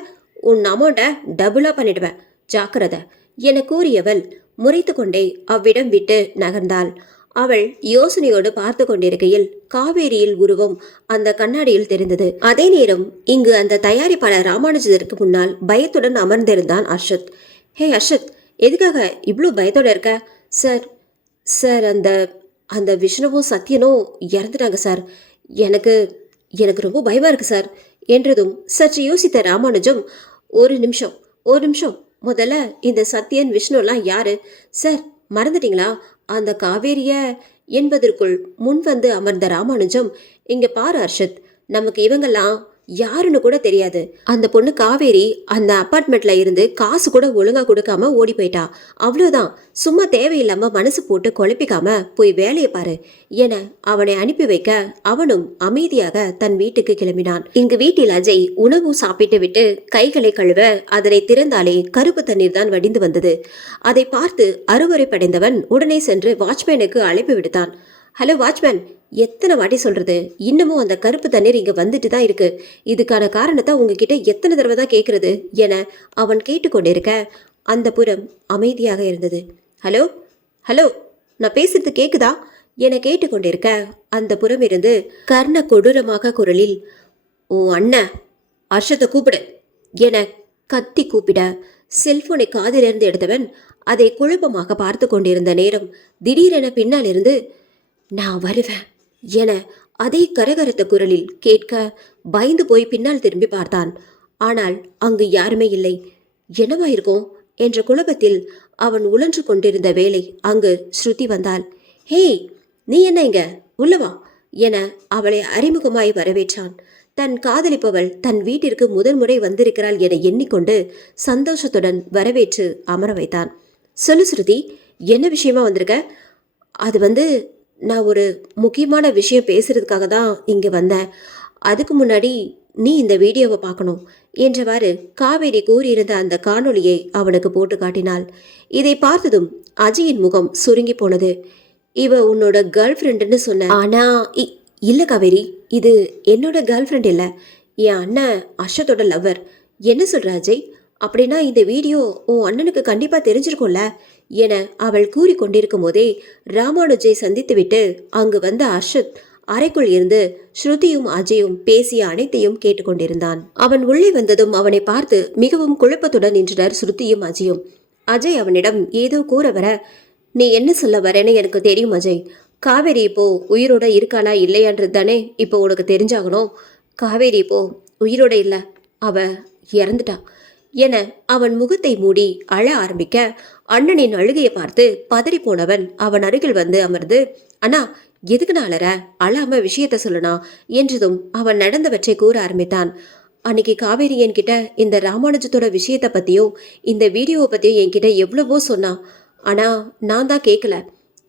உன் அமௌண்ட்டை டபுளா பண்ணிடுவேன், ஜாக்கிரதை என கூறியவள் முறைத்து கொண்டே அவ்விடம் விட்டு நகர்ந்தாள். அவள் யோசனையோடு பார்த்து கொண்டிருக்கையில் காவேரியில் உருவம் அந்த கண்ணாடியில் தெரிந்தது. அதே நேரம் இங்கு அந்த தயாரிப்பாளர் ராமானுஜத்திற்கு முன்னால் பயத்துடன் அமர்ந்திருந்தான் அர்ஷத். ஹே அர்ஷத், எதுக்காக இவ்வளோ பயத்தோட இருக்க? சார் சார் அந்த அந்த விஷ்ணுவும் சத்யனும் இறந்துட்டாங்க சார். எனக்கு எனக்கு ரொம்ப பயமா இருக்கு சார் என்றதும் சற்று யோசித்த ராமானுஜம், ஒரு நிமிஷம், முதல்ல இந்த சத்யன் விஷ்ணுலாம் யாரு சார்? மறந்துட்டீங்களா? அந்த காவேரிய என்பதற்குள் முன் வந்து அமர்ந்த ராமானுஜம், இங்க பாரு அர்ஷத், நமக்கு இவங்கெல்லாம் யாருன்னு கூட தெரியாது. அந்த பொண்ணு காவேரி அந்த அப்பார்ட்மெண்ட்ல இருந்து காசு கூட ஒழுங்கா கொடுக்காம ஓடி போயிட்டா, அவ்வளோதான். சும்மா தேவையில்லாம மனசு போட்டு குழப்பிக்காம போய் வேலையை பாரு என அவனை அனுப்பி வைக்க அவனும் அமைதியாக தன் வீட்டுக்கு கிளம்பினான். இங்கு வீட்டில் அஜய் உணவு சாப்பிட்டு விட்டு கைகளை கழுவ அதனை திறந்தாலே கருப்பு தண்ணீர் தான் வடிந்து வந்தது. அதை பார்த்து அருவரைப்படைந்தவன் உடனே சென்று வாட்ச்மேனுக்கு அழைப்பு விடுத்தான். ஹலோ வாட்ச்மேன், எத்தனை வாட்டி சொல்றது, இன்னமும் அந்த கருப்பு தண்ணீர் இங்க வந்துட்டு தான் இருக்கு. இதுக்கான காரணத்தை உங்ககிட்ட எத்தனை தடவை தான் கேட்கறது என அவன் கேட்டுக்கொண்டிருக்க அந்த புறம் அமைதியாக இருந்தது. ஹலோ ஹலோ, நான் பேசுறது கேக்குதா என கேட்டுக்கொண்டிருக்க அந்த புறம் இருந்து கர்ண கொடூரமாக குரலில், உன் அண்ணன் அர்ஷத்தை கூப்பிடு என கத்தி கூப்பிட செல்போனை காதிலிருந்து எடுத்தவன் அதை குழப்பமாக பார்த்து கொண்டிருந்த நேரம் திடீரென பின்னால் இருந்து, நான் வருவேன் என அதே கரகரத்த குரலில் கேட்க பயந்து போய் பின்னால் திரும்பி பார்த்தான். ஆனால் அங்கு யாருமே இல்லை. என்னவா இருக்கும் என்ற குழப்பத்தில் அவன் உழன்று கொண்டிருந்த வேளை அங்கு ஸ்ருதி வந்தாள். ஹே, நீ என்ன இங்க, உள்ளவா என அவளை அறிமுகமாய் வரவேற்றான். தன் காதலிப்பவள் தன் வீட்டிற்கு முதல் முறை வந்திருக்கிறாள் என எண்ணிக்கொண்டு சந்தோஷத்துடன் வரவேற்று அமர வைத்தான். சொல்லு ஸ்ருதி, என்ன விஷயமா வந்திருக்க? அது நான் ஒரு முக்கியமான விஷயம் பேசுறதுக்காக தான் இங்கே வந்தேன். அதுக்கு முன்னாடி நீ இந்த வீடியோவை பார்க்கணும் என்றவாறு காவேரி கூறியிருந்த அந்த காணொளியை அவனுக்கு போட்டு காட்டினாள். இதை பார்த்ததும் அஜயின் முகம் சுருங்கி போனது. இவ உன்னோட கேர்ள் ஃப்ரெண்டுன்னு சொன்ன, ஆனா இல்லை காவேரி, இது என்னோட கேர்ள் ஃப்ரெண்ட் இல்லை, என் அண்ணன் அர்ஷத்தோட லவ்வர். என்ன சொல்ற அஜய்? அப்படின்னா இந்த வீடியோ உன் அண்ணனுக்கு கண்டிப்பாக தெரிஞ்சிருக்கும்ல என அவள் கூறி கொண்டிருக்கும் போதே ராமானுஜை சந்தித்துவிட்டு அங்கு வந்த அர்ஷத் அறைக்குள் இருந்து ஸ்ருதியும் அஜயும் பேசிய அனைத்தையும் கேட்டுக்கொண்டிருந்தான். அவன் உள்ளே வந்ததும் அவனை பார்த்து மிகவும் குழப்பத்துடன் நின்றனர் ஸ்ருதியும் அஜயும். அஜய் அவனிடம் ஏதோ கூற வர, நீ என்ன சொல்ல வரேன்னு எனக்கு தெரியும் அஜய். காவேரி இப்போ உயிரோட இருக்காளா இல்லையான்றது தானே இப்போ உனக்கு தெரிஞ்சாகணும். காவேரி இப்போ உயிரோட இல்லை, அவ இறந்துட்டா என அவன் முகத்தை மூடி அழ ஆரம்பிக்க அண்ணனின் அழுகையை பார்த்து பதறி போனவன் அவன் அருகில் வந்து அமர்ந்து, அண்ணா எதுக்கு நான் அழற, அழாம விஷயத்த சொல்லனா என்றதும் அவன் நடந்தவற்றை கூற ஆரம்பித்தான். அன்னைக்கு காவேரி என்கிட்ட இந்த ராமானுஜத்தோட விஷயத்தை பற்றியும் இந்த வீடியோவை பற்றியும் என்கிட்ட எவ்வளவோ சொன்னா. ஆனால் நான் தான் கேட்கல.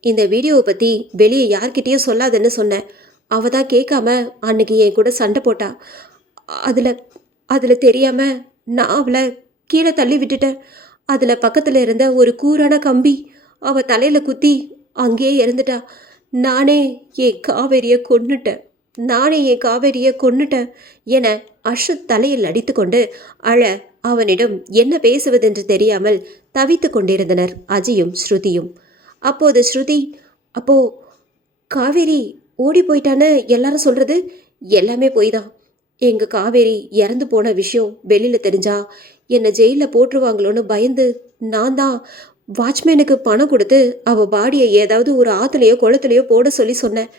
இந்த வீடியோவை பற்றி வெளியே யார்கிட்டேயும் சொல்லாதுன்னு சொன்னேன். அவள் தான் கேட்காம அன்னைக்கு என் கூட சண்டை போட்டா. அதில் அதில் தெரியாமல் நான் அவளை கீழே தள்ளி விட்டுட்டேன். அதில் பக்கத்தில் இருந்த ஒரு கூரான கம்பி அவள் தலையில் குத்தி அங்கேயே இறந்துட்டா. நானே என் காவேரியை கொன்னுட்டேன். என அஸ்வத் தலையில் அடித்துக்கொண்டு அழ அவனிடம் என்ன பேசுவதென்று தெரியாமல் தவித்து கொண்டிருந்தனர் அஜயும் ஸ்ருதியும். அப்போது ஸ்ருதி, அப்போ காவேரி ஓடி போயிட்டான்னு எல்லாரும் சொல்றது எல்லாமே போய் தான். எங்க காவேரி இறந்து போன விஷயம் வெளியில தெரிஞ்சா என்னை ஜெயிலில் போட்டுருவாங்களோன்னு பயந்து நான் தான் வாட்ச்மேனுக்கு பணம் கொடுத்து அவள் பாடியை ஏதாவது ஒரு ஆற்றுலையோ குளத்துலையோ போட சொல்லி சொன்னேன்.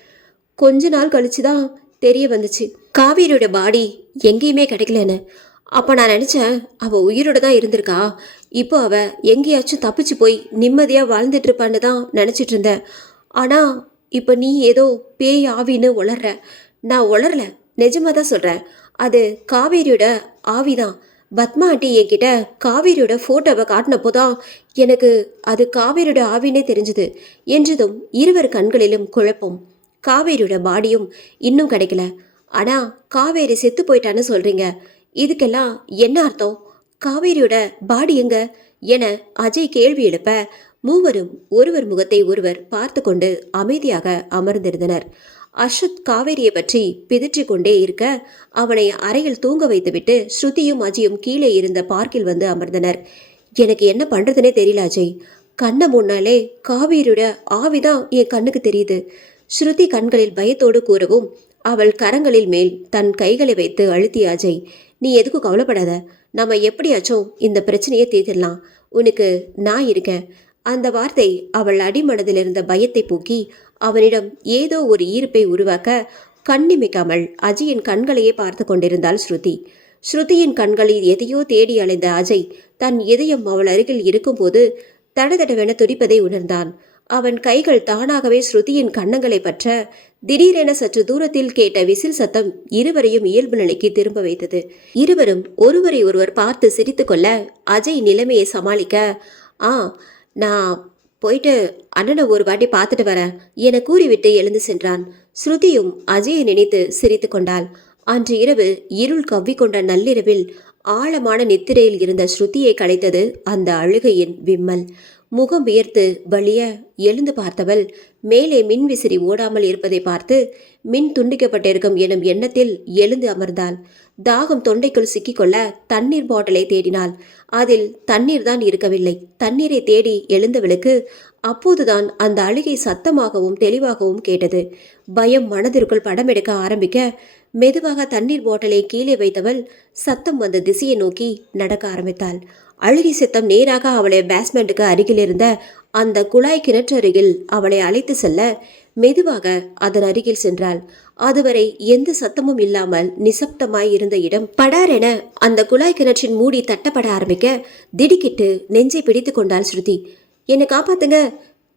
கொஞ்ச நாள் கழிச்சு தான் தெரிய வந்துச்சு காவேரியோட பாடி எங்கேயுமே கிடைக்கலன்னு. அப்போ நான் நினச்சேன் அவள் உயிரோட தான் இருந்திருக்கா. இப்போ அவள் எங்கேயாச்சும் தப்பிச்சு போய் நிம்மதியாக வாழ்ந்துட்டு இருப்பான்னு தான் நினச்சிட்டு இருந்தேன். ஆனால் இப்போ நீ ஏதோ பேய் ஆவின்னு உளர்ற. நான் உளரல, நிஜமாக தான் சொல்கிறேன். அது காவேரியோட ஆவி தான். பத்மா ஆண்டி என்கிட்ட காவேரியோட ஃபோட்டோவை காட்டினப்போ தான் எனக்கு அது காவேரியோட ஆவினே தெரிஞ்சுது என்றதும் இருவர் கண்களிலும் குழப்பம். காவேரியோட பாடியும் இன்னும் கிடைக்கல. ஆனால் காவேரி செத்து போயிட்டான்னு சொல்கிறீங்க, இதுக்கெல்லாம் என்ன அர்த்தம்? காவேரியோட பாடி எங்க என அஜய் கேள்வி எழுப்ப மூவரும் ஒருவர் முகத்தை ஒருவர் பார்த்து கொண்டு அமைதியாக அமர்ந்திருந்தனர். அஸ்வத் காவேரியை பற்றி பிதற்றி கொண்டே இருக்க அவனை அறையில் தூங்க வைத்துவிட்டு ஸ்ருதியும் அஜயும் கீழே இருந்த பார்க்கில் வந்து அமர்ந்தனர். எனக்கு என்ன பண்ணுறதுனே தெரியல அஜய். கண்ணை முன்னாலே காவேரியோட ஆவிதான் என் கண்ணுக்கு தெரியுது. ஸ்ருதி கண்களில் பயத்தோடு கூறவும் அவள் கரங்களில் மேல் தன் கைகளை வைத்து அழுத்திய அஜய், நீ எதுக்கும் கவலைப்படாத. நம்ம எப்படியாச்சும் இந்த பிரச்சனையை தீர்த்திடலாம். உனக்கு நான் இருக்கேன். அந்த வார்த்தை அவள் அடிமனதில் இருந்த பயத்தை போக்கி அவனிடம் ஏதோ ஒரு ஈர்ப்பை உருவாக்க கண்ணிமைக்காமல் அஜயின் கண்களையே பார்த்து கொண்டிருந்தாள் ஸ்ருதி. ஸ்ருதியின் கண்களில் எதையோ தேடி அலைந்த அஜய் தன் இதயம் அவள் அருகில் இருக்கும்போது தடதடவென துடிப்பதை உணர்ந்தான். அவன் கைகள் தானாகவே ஸ்ருதியின் கன்னங்களை பற்ற திடீரென சற்று தூரத்தில் கேட்ட விசில் சத்தம் இருவரையும் இயல்பு நிலைக்கு திரும்ப வைத்தது. இருவரும் ஒருவரை ஒருவர் பார்த்து சிரித்து கொள்ள அஜய் நிலைமையை சமாளிக்க, நான் போயிட்டு அண்ணனை ஒரு வாட்டி பார்த்துட்டு வரேன் என கூறிவிட்டு எழுந்து சென்றான். ஸ்ருதியும் அஜயை நினைத்து சிரித்து கொண்டாள். அன்று இரவு இருள் கவ்விக்கொண்ட நள்ளிரவில் ஆழமான நித்திரையில் இருந்த ஸ்ருதியை கலைத்தது அந்த அழுகையின் விம்மல். முகம் வியர்த்து வலிய எழுந்து பார்த்தவள் மேலே மின் விசிறி ஓடாமல் இருப்பதை பார்த்து மின் துண்டிக்கப்பட்டிருக்கும் எனும் எண்ணத்தில் எழுந்து அமர்ந்தாள். தாகம் தொண்டைக்குள் சிக்கிக்கொள்ள தண்ணீர் பாட்டிலை தேடினாள். அதில் தண்ணீர் தான் இருக்கவில்லை. தண்ணீரை தேடி எழுந்தவளுக்கு அப்போதுதான் அந்த அழுகை சத்தமாகவும் தெளிவாகவும் கேட்டது. பயம் மனதிற்குள் படம் எடுக்க ஆரம்பிக்க மெதுவாக தண்ணீர் பாட்டிலை கீழே வைத்தவள் சத்தம் வந்த திசையை நோக்கி நடக்க ஆரம்பித்தாள். அழுகை சத்தம் நேராக அவளை பேஸ்மெண்ட்டுக்கு அருகில் இருந்த அந்த குழாய் கிணற்று அருகில் அவளை அழைத்து செல்ல மெதுவாக அதன் அருகில் சென்றாள். அதுவரை எந்த சத்தமும் இல்லாமல் நிசப்தமாய் இருந்த இடம் படாரென அந்த குழாய் கிணற்றின் மூடி தட்டப்பட ஆரம்பிக்க திடுக்கிட்டு நெஞ்சை பிடித்து கொண்டாள் ஸ்ருதி. என்னை காப்பாத்துங்க,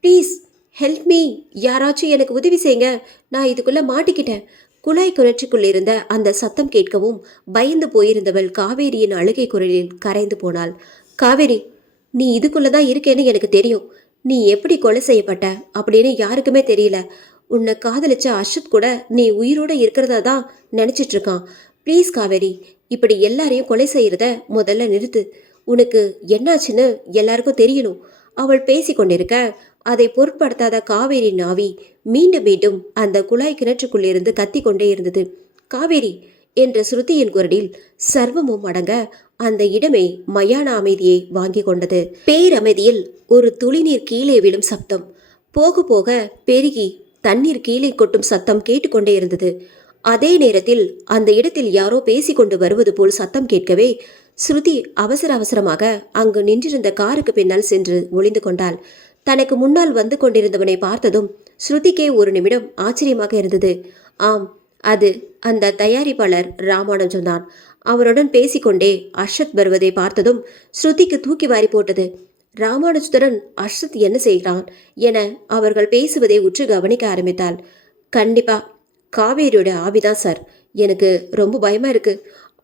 ப்ளீஸ் ஹெல்ப் மீ, யாராச்சும் எனக்கு உதவி செய்யுங்க, நான் இதுக்குள்ள மாட்டிக்கிட்டேன். குழாய் கிணற்றுக்குள் இருந்த அந்த சத்தம் கேட்கவும் பயந்து போயிருந்தவள் காவேரியின் அழுகை குரலில் கரைந்து போனாள். காவேரி, நீ இதுக்குள்ளதான் இருக்கேன்னு எனக்கு தெரியும். நீ எப்படி கொலை செய்யப்பட்ட அப்படின்னு யாருக்குமே தெரியல. உன்னை காதலிச்ச அஸ்வத் கூட நீ உயிரோட இருக்கிறதா தான் நினைச்சிட்டு இருக்கான். ப்ளீஸ் காவேரி, இப்படி எல்லாரையும் கொலை செய்யறத முதல்ல நிறுத்து. உனக்கு என்னாச்சுன்னு எல்லாருக்கும் தெரியணும். அவள் பேசி கொண்டிருக்க அதை பொருட்படுத்தாத காவேரி நாவி மீண்டும் மீண்டும் அந்த குழாய் கிணற்றுக்குள்ளிருந்து கத்தி கொண்டே இருந்தது. காவேரி என்ற ஸ்ருதியின் குரலில் சர்வமும் அடங்க அந்த இடமே மயான அமைதியை வாங்கி கொண்டது. பேரமைதியில் ஒரு துளிநீர் கீழே விழும் சப்தம் போக போக பெருகி தண்ணீர் கீழே கொட்டும் சத்தம் கேட்டுக்கொண்டே இருந்தது. அதே நேரத்தில் அந்த இடத்தில் யாரோ பேசிக்கொண்டு வருவது போல் சத்தம் கேட்கவே ஸ்ருதி அவசர அவசரமாக அங்கு நின்றிருந்த காருக்கு பின்னால் சென்று ஒளிந்து கொண்டாள். தனக்கு முன்னால் வந்து கொண்டிருந்தவனை பார்த்ததும் ஸ்ருதிக்கே ஒரு நிமிடம் ஆச்சரியமாக இருந்தது. ஆம், அது அந்த தயாரிப்பாளர் ராமானுஜம் தான். அவருடன் பேசிக்கொண்டே அஸ்வத் வருவதை பார்த்ததும் ஸ்ருதிக்கு தூக்கி வாரி போட்டது. ராமானுஜத்துடன் அஸ்வத் என்ன செய்கிறான் என அவர்கள் பேசுவதை உற்று கவனிக்க ஆரம்பித்தாள். கண்டிப்பா காவேரியோட ஆவிதான் சார். எனக்கு ரொம்ப பயமா இருக்கு.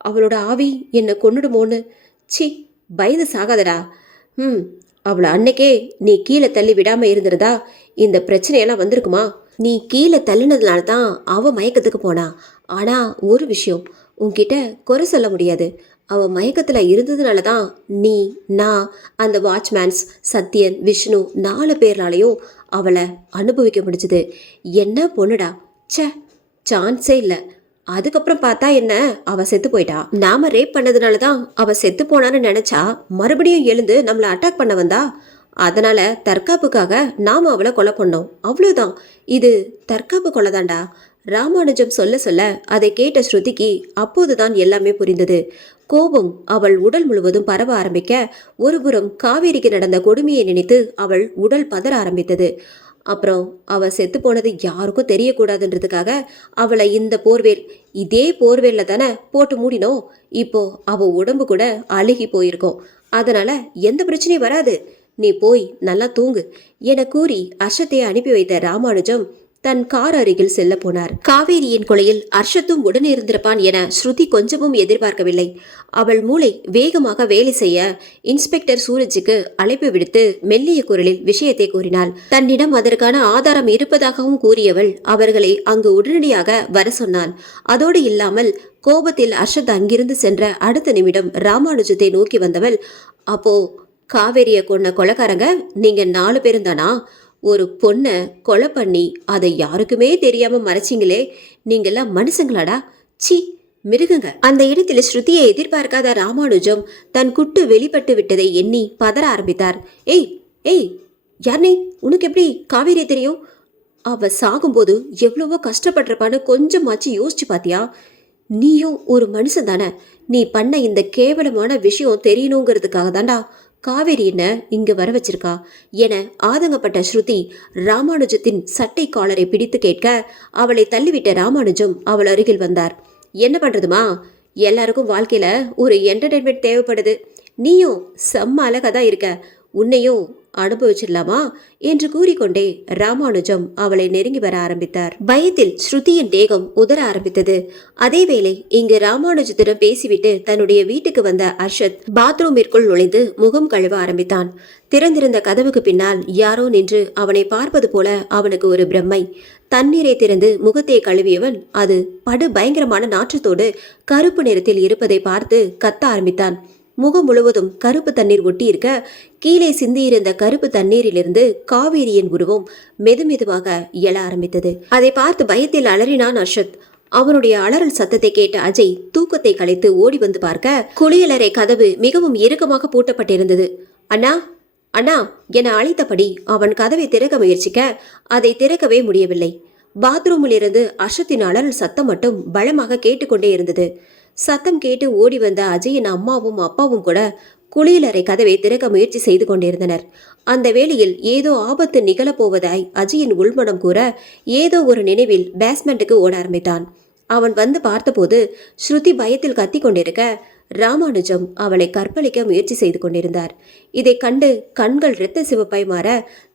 அவளோட ஆவி என்னை கொன்னுடுமோன்னு. சி, பயந்து சாகாதடா. ம் அவளை அன்னைக்கே நீ கீழே தள்ளி விடாம இருந்திருந்தா இந்த பிரச்சனையெல்லாம் வந்திருக்குமா? நீ கீழே தள்ளினதுனால தான் அவ மயக்கத்துக்கு போனா. ஆனா ஒரு விஷயம் உன்கிட்ட குறை சொல்ல முடியாது. அவ மயக்கத்துல இருந்ததுனால தான் நீ, நான், அந்த வாட்ச்மேன்ஸ், சத்யன், விஷ்ணு 4 பேர்னாலையும் அவளை அனுபவிக்க முடிஞ்சது. என்ன பொண்ணுடா. ச்சே, சான்ஸே இல்லை. அதுக்கப்புறம் பார்த்தா என்ன, அவ செத்து போயிட்டா. நாம ரேப் பண்ணதுனால தான் அவ செத்து போனான்னு நினைச்சா மறுபடியும் எழுந்து நம்மளை அட்டாக் பண்ண வந்தா. அதனால தற்காப்புக்காக நாம அவளை கொலை பண்ணோம், அவ்வளவுதான். இது தற்காப்பு கொலைதான்டா. ராமானுஜம் சொல்ல சொல்ல அதை கேட்ட ஸ்ருதிக்கு அப்போதுதான் எல்லாமே புரிந்தது. கோபம் அவள் உடல் முழுவதும் பரவ ஆரம்பிக்க, ஒருபுறம் காவேரிக்கு நடந்த கொடுமையை நினைத்து அவள் உடல் பதற ஆரம்பித்தது. அப்புறம் அவ செத்து போனது யாருக்கும் தெரியக்கூடாதுன்றதுக்காக அவளை இந்த போர்வேல், இதே போர்வேல்ல தானே போட்டு மூடினோம். இப்போ அவ உடம்பு கூட அழுகி போயிருக்கோம். அதனால எந்த பிரச்சனையும் வராது. நீ போய் நல்லா தூங்கு என கூறி அர்ஷத்தை அனுப்பி வைத்த ராமானுஜம் தன் கார் அருகில் செல்ல போனார். காவேரியின் கொலையில் அர்ஷத்தும் உடனே இருந்திருப்பான் என ஸ்ருதி கொஞ்சமும் எதிர்பார்க்கவில்லை. அவள் மூளை வேகமாக வேலை செய்ய இன்ஸ்பெக்டர் சூரஜுக்கு அழைப்பு விடுத்து மெல்லிய குரலில் விஷயத்தை கூறினாள். தன்னிடம் அதற்கான ஆதாரம் இருப்பதாகவும் கூறியவள் அவர்களை அங்கு உடனடியாக வர சொன்னாள். அதோடு இல்லாமல் கோபத்தில் அர்ஷத் அங்கிருந்து சென்ற அடுத்த நிமிடம் ராமானுஜத்தை நோக்கி வந்தவள், அப்போ காவேரியை கொன்ன கொலைக்காரங்க நீங்க 4 பேரும் தானா? ஒரு பொண்ணை கொலை பண்ணி அதை யாருக்குமே தெரியாம மறைச்சிங்களே, நீங்கெல்லாம் மனுஷங்களாடா? சி, மிருகுங்க. அந்த இடத்தில் ஸ்ருதியை எதிர்பார்க்காத ராமானுஜம் தன் குட்டு வெளிப்பட்டு விட்டதை எண்ணி பதற ஆரம்பித்தார். ஏய் ஏய், யார் நீ? உனக்கு எப்படி காவேரியை தெரியும்? அவ சாகும்போது எவ்வளவோ கஷ்டப்படுறப்பான்னு கொஞ்சமாச்சு யோசிச்சு பாத்தியா? நீயும் ஒரு மனுஷன் தானே. நீ பண்ண இந்த கேவலமான விஷயம் தெரியணுங்கிறதுக்காக தாண்டா காவேரி என்ன இங்க வர வச்சிருக்கா என ஆதங்கப்பட்ட ஸ்ருதி ராமானுஜத்தின் சட்டை காலரை பிடித்து கேட்க, அவளை தள்ளிவிட்ட ராமானுஜம் அவள் அருகில் வந்தார். என்ன பண்றதுமா, எல்லாருக்கும் வாழ்க்கையில ஒரு என்டர்டைன்மெண்ட் தேவைப்படுது. நீயும் செம்ம அழகா தான் இருக்க, உன்னையும் அனுபவிச்சிடலாமா என்று கூறிக்கொண்டே ராமானுஜம் அவளை நெருங்கி வர ஆரம்பித்தார். பயத்தில் ஸ்ருதியின் தேகம் உதற ஆரம்பித்தது. அதேவேளை இங்கு ராமானுஜத்திடம் பேசிவிட்டு தன்னுடைய வீட்டுக்கு வந்த அர்ஷத் பாத்ரூமிற்குள் நுழைந்து முகம் கழுவ ஆரம்பித்தான். திறந்திருந்த கதவுக்கு பின்னால் யாரோ நின்று அவனை பார்ப்பது போல அவனுக்கு ஒரு பிரம்மை. தண்ணீரை திறந்து முகத்தை கழுவியவன் அது படு பயங்கரமான நாற்றத்தோடு கருப்பு நிறத்தில் இருப்பதை பார்த்து கத்த ஆரம்பித்தான். முகம் முழுவதும் கருப்பு தண்ணீர் ஒட்டியிருக்க, கீழே சிந்தியிருந்த கருப்பு தண்ணீரிலிருந்து காவேரியின் உருவம் மெதுமெதுவாக எழ ஆரம்பித்தது. அதை பார்த்து பயத்தில் அலறினான் அர்ஷத். அவனுடைய அலறல் சத்தத்தை கேட்ட அஜய் தூக்கத்தை கலைத்து ஓடி வந்து பார்க்க, குளியலறை கதவு மிகவும் இறுக்கமாக பூட்டப்பட்டிருந்தது. அண்ணா அண்ணா என அழைத்தபடி அவன் கதவை திறக்க முயற்சிக்க அதை திறக்கவே முடியவில்லை. பாத்ரூமில் இருந்து அர்ஷத்தின் அலறல் சத்தம் மட்டும் பலமாக கேட்டுக்கொண்டே இருந்தது. சத்தம் கேட்டு ஓடி வந்த அஜயின் அம்மாவும் அப்பாவும் கூட குளியலறை கதவை திறக்க முயற்சி செய்து கொண்டிருந்தனர். அந்த வேளையில் ஏதோ ஆபத்து நிகழப்போவதாய் அஜயின் உள்மனம் கூற, ஏதோ ஒரு நினைவில் பேஸ்மெண்ட்டுக்கு ஓட ஆரம்பித்தான். அவன் வந்து பார்த்தபோது ஸ்ருதி பயத்தில் கத்தி கொண்டிருக்க, ராமானுஜம் அவளை கற்பழிக்க முயற்சி செய்து கொண்டிருந்தார். இதை கண்டு கண்கள் இரத்த சிவப்பாய் மாற,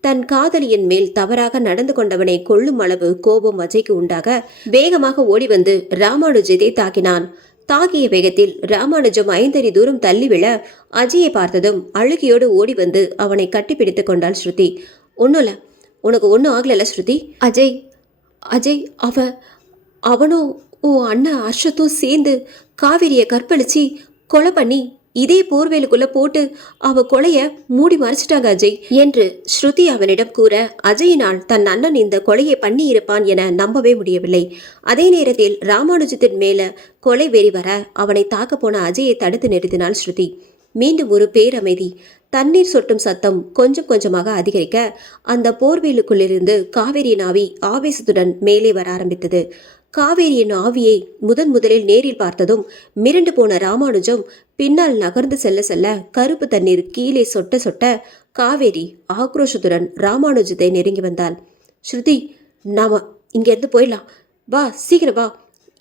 தன் காதலியின் மேல் தவறாக நடந்து கொண்டவனை கொல்லும் அளவு கோபம் அஜய்க்கு உண்டாக வேகமாக ஓடி வந்து ராமானுஜத்தை தாக்கினான். தாக்கிய வேகத்தில் ராமானுஜம் 5 அடி தூரம் தள்ளி விழ, அஜயை பார்த்ததும் அழுகியோடு ஓடி வந்து அவனை கட்டிப்பிடித்து கொண்டாள் ஸ்ருதி. ஒன்றும் இல்லை, உனக்கு ஒன்றும் ஆகலைல்ல ஸ்ருதி? அஜய் அஜய் அவனும் உன் அண்ணன் அர்ஷத்தும் சேர்ந்து காவிரியை கற்பழிச்சு கொலை பண்ணி இதே போர்வேலுக்குள்ள போட்டு அவ கொலைய மூடி மறைச்சிட்டாங்க அஜய் என்று ஸ்ருதி அவனிடம் கூற, அஜயினால் தன் அண்ணன் இந்த கொலையை பண்ணி இருப்பான் என நம்பவே முடியவில்லை. அதே நேரத்தில் ராமானுஜத்தின் மேல கொலை வெறி வர அவனை தாக்க போன அஜயை தடுத்து நிறுத்தினாள் ஸ்ருதி. மீண்டும் ஒரு பேரமைதி. தண்ணீர் சொட்டும் சத்தம் கொஞ்சம் கொஞ்சமாக அதிகரிக்க, அந்த போர்வேலுக்குள்ளிருந்து காவேரியின் ஆவி ஆவேசத்துடன் மேலே வர ஆரம்பித்தது. காவேரியின் ஆவியை முதலில் நேரில் பார்த்ததும் மிரண்டு போன ராமானுஜம் பின்னால் நகர்ந்து செல்ல செல்ல கருப்பு தண்ணீர் கீழே சொட்ட சொட்ட காவேரி ஆக்ரோஷத்துடன் ராமானுஜத்தை நெருங்கி வந்தாள். ஸ்ருதி, நாம இங்கிருந்து போயிடலாம், வா சீக்கிரம் வா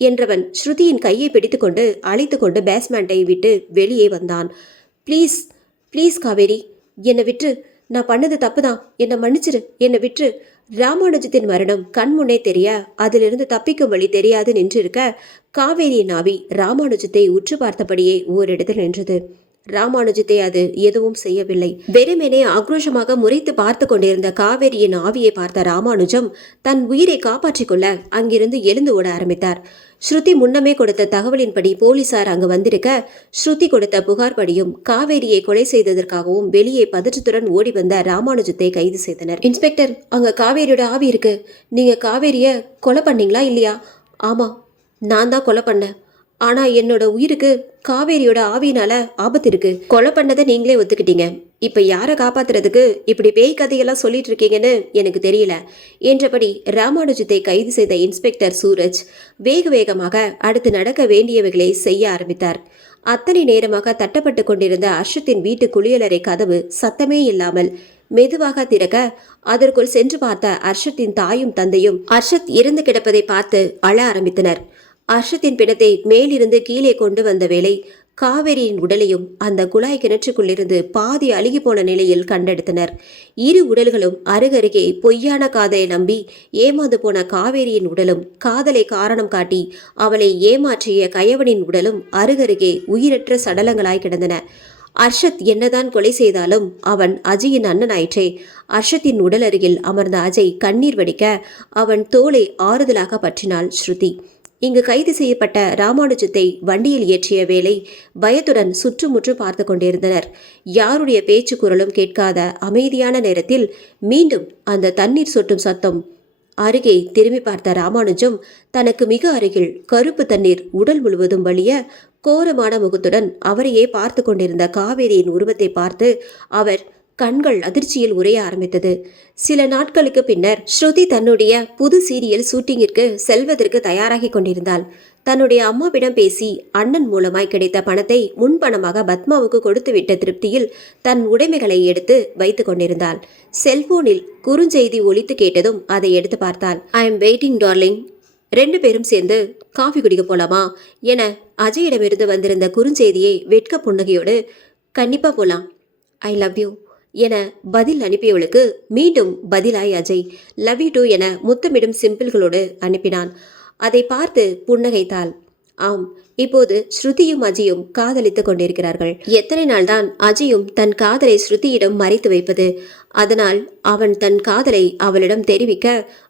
என்றவன் ஸ்ருதியின் கையை பிடித்துக்கொண்டு அழைத்து கொண்டு பேஸ்மெண்ட்டை விட்டு வெளியே வந்தான். ப்ளீஸ் ப்ளீஸ் காவேரி, என்னை விட்டு, நான் பண்ணது தப்பு தான், என்னை மன்னிச்சிரு, என்னை விட்டு. ராமானுஜத்தின் மரணம் கண்முன்னே தெரிய அதிலிருந்து தப்பிக்கும் வழி தெரியாது நின்றிருக்க காவேரியின் ஆவி ராமானுஜத்தை உற்று பார்த்தபடியே ஓரிடத்தில் நின்றது. ராமானுஜத்தை அது எதுவும் செய்யவில்லை. வெறுமெனே ஆக்ரோஷமாக முறைத்து பார்த்து கொண்டிருந்த காவேரியின் ஆவியை பார்த்த ராமானுஜம் தன் உயிரை காப்பாற்றிக் கொள்ள அங்கிருந்து எழுந்து ஓட ஆரம்பித்தார். ஸ்ருதி முன்னமே கொடுத்த தகவலின்படி போலீசார் அங்கு வந்திருக்க, ஸ்ருதி கொடுத்த புகார் படியும் காவேரியை கொலை செய்ததற்காகவும் வெளியே பதற்றத்துடன் ஓடி வந்த ராமானுஜத்தை கைது செய்தனர். இன்ஸ்பெக்டர், அங்க காவேரியோட ஆவி இருக்கு. நீங்க காவேரிய கொலை பண்ணீங்களா இல்லையா? ஆமா, நான் தான் கொலை பண்ணேன். ஆனா என்னோட உயிருக்கு காவேரியோட ஆவியினால ஆபத்து இருக்கு. கொலை பண்ணதை நீங்களே ஒத்துக்கிட்டீங்க. இப்ப யாரை காப்பாத்துறதுக்கு இப்படி பேய் கதையெல்லாம் சொல்லிட்டு இருக்கீங்கன்னு எனக்கு தெரியல என்றபடி ராமானுஜத்தை கைது செய்த இன்ஸ்பெக்டர் சூரஜ் வேக வேகமாக அடுத்து நடக்க வேண்டியவைகளை செய்ய ஆரம்பித்தார். அத்தனை நேரமாக தட்டப்பட்டு கொண்டிருந்த அர்ஷத்தின் வீட்டு குளியலறை கதவு சத்தமே இல்லாமல் மெதுவாக திறக்க, அதற்குள் சென்று பார்த்த அர்ஷத்தின் தாயும் தந்தையும் அர்ஷத் இறந்து கிடப்பதை பார்த்து அழ ஆரம்பித்தனர். அர்ஷத்தின் பிணத்தை மேலிருந்து கீழே கொண்டு வந்த வேளை காவேரியின் உடலையும் அந்த குழாய் கிணற்றுக்குள்ளிருந்து பாதி அழுகி போன நிலையில் கண்டெடுத்தனர். இரு உடல்களும் அருகருகே பொய்யான காதலை நம்பி ஏமாந்து போன காவேரியின் உடலும், காதலை காரணம் காட்டி அவளை ஏமாற்றிய கயவனின் உடலும் அருகருகே உயிரற்ற சடலங்களாய் கிடந்தன. அர்ஷத் என்னதான் கொலை செய்தாலும் அவன் அஜயின் அண்ணன் ஆயிற்றே. அர்ஷத்தின் உடல் அருகில் அமர்ந்த அஜய் கண்ணீர் வடிக்க அவன் தோளை ஆறுதலாக பற்றினாள் ஸ்ருதி. இங்கு கைது செய்யப்பட்ட ராமானுஜத்தை வண்டியில் ஏற்றிய வேளை பயத்துடன் சுற்றுமுற்றும் பார்த்து கொண்டிருந்தனர். யாருடைய பேச்சு குரலும் கேட்காத அமைதியான நேரத்தில் மீண்டும் அந்த தண்ணீர் சொட்டும் சத்தம். அருகே திரும்பி பார்த்த ராமானுஜம் தனக்கு மிக அருகில் கருப்பு தண்ணீர் உடல் முழுவதும் வழிய கோரமான முகத்துடன் அவரையே பார்த்து கொண்டிருந்த காவேரியின் உருவத்தை பார்த்து அவர் கண்கள் அதிர்ச்சியில் உரைய ஆரம்பித்தது. சில நாட்களுக்கு பின்னர் ஸ்ருதி தன்னுடைய புது சீரியல் ஷூட்டிங்கிற்கு செல்வதற்கு தயாராகி கொண்டிருந்தாள். தன்னுடைய அம்மாவிடம் பேசி அண்ணன் மூலமாய் கிடைத்த பணத்தை முன்பணமாக பத்மாவுக்கு கொடுத்துவிட்ட திருப்தியில் தன் உடைமைகளை எடுத்து வைத்து கொண்டிருந்தாள். செல்போனில் குறுஞ்செய்தி ஒலித்து கேட்டதும் அதை எடுத்து பார்த்தாள். I am waiting darling. 2 பேரும் சேர்ந்து காஃபி குடிக்க போலாமா என அஜயிடமிருந்து வந்திருந்த குறுஞ்செய்தியை வெட்க புன்னகையோடு கண்டிப்பா போலாம், ஐ லவ் யூ என பதில் அனுப்பியவளுக்கு மீண்டும் பதிலாய் அஜய் லவ் யூ டூ என முத்தமிடும் சிம்பிள்களோடு அனுப்பினான். அதை பார்த்து புன்னகைத்தாள். ஆம், இப்போது ஸ்ருதியும் அஜயும் காதலித்துக் கொண்டிருக்கிறார்கள். எத்தனை நாள்தான் அஜயும் தன் காதலை ஸ்ருதியிடம் மறைத்து வைப்பது? அதனால் அவன் தன் காதலை அவளிடம் தெரிவிக்க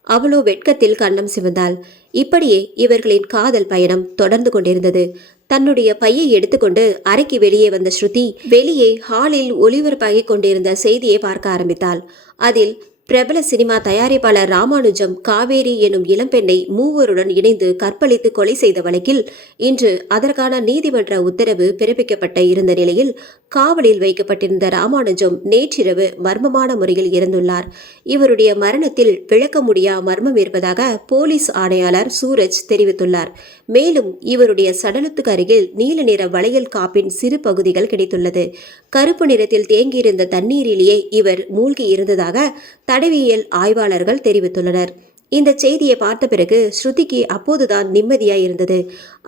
அவளோ வெட்கத்தில் கன்னம் சிவந்தாள். இப்படியே இவர்களின் காதல் பயணம் தொடர்ந்து கொண்டிருந்தது. தன்னுடைய பையை எடுத்துக்கொண்டு அறைக்கு வெளியே வந்த ஸ்ருதி வெளியே ஹாலில் ஒளிபரப்பாகிக் கொண்டிருந்த செய்தியை பார்க்க ஆரம்பித்தாள். அதில் பிரபல சினிமா தயாரிப்பாளர் ராமானுஜம் காவேரி எனும் இளம்பெண்ணை மூவருடன் இணைந்து கற்பழித்து கொலை செய்த வழக்கில் இன்று அதற்கான நீதிமன்ற உத்தரவு பிறப்பிக்கப்பட்ட இருந்த நிலையில் காவலில் வைக்கப்பட்டிருந்த ராமானுஜம் நேற்றிரவு மர்மமான முறையில் இறந்துள்ளார். இவருடைய மரணத்தில் விளக்க முடியா மர்மம் இருப்பதாக போலீஸ் ஆணையாளர் சூரஜ் தெரிவித்துள்ளார். மேலும் இவருடைய சடலத்துக்கு அருகில் நீல நிற வளையல் காப்பின் சிறு பகுதிகள் கிடைத்துள்ளது. கருப்பு நிறத்தில் தேங்கியிருந்த தண்ணீரிலேயே இவர் மூழ்கி இருந்ததாக தடவியல் ஆய்வாளர்கள் தெரிவித்துள்ளனர். இந்த செய்தியை பார்த்த பிறகு ஸ்ருதிக்கு அப்போதுதான் நிம்மதியாய் இருந்தது.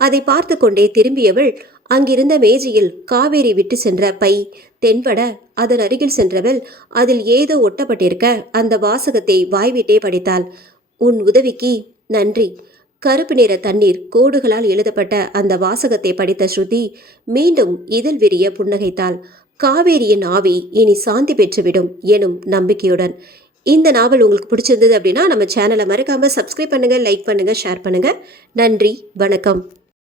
அதை பார்த்து கொண்டே திரும்பியவள் அங்கிருந்த மேஜையில் காவேரி விட்டு சென்ற பை தென்பட அதன் அருகில் சென்றவள் அதில் ஏதோ ஒட்டப்பட்டிருக்க அந்த வாசகத்தை வாய்விட்டே படித்தாள். உன் உதவிக்கு நன்றி. கருப்பு நிற தண்ணீர் கோடுகளால் எழுதப்பட்ட அந்த வாசகத்தை படித்த ஸ்ருதி மீண்டும் இதழ் விரிய புன்னகைத்தாள். காவேரியின் ஆவி இனி சாந்தி பெற்றுவிடும் எனும் நம்பிக்கையுடன். இந்த நாவல் உங்களுக்கு பிடிச்சிருந்தது அப்படின்னா நம்ம சேனலை மறக்காம சப்ஸ்கிரைப் பண்ணுங்க, லைக் பண்ணுங்க, ஷேர் பண்ணுங்க. நன்றி, வணக்கம்.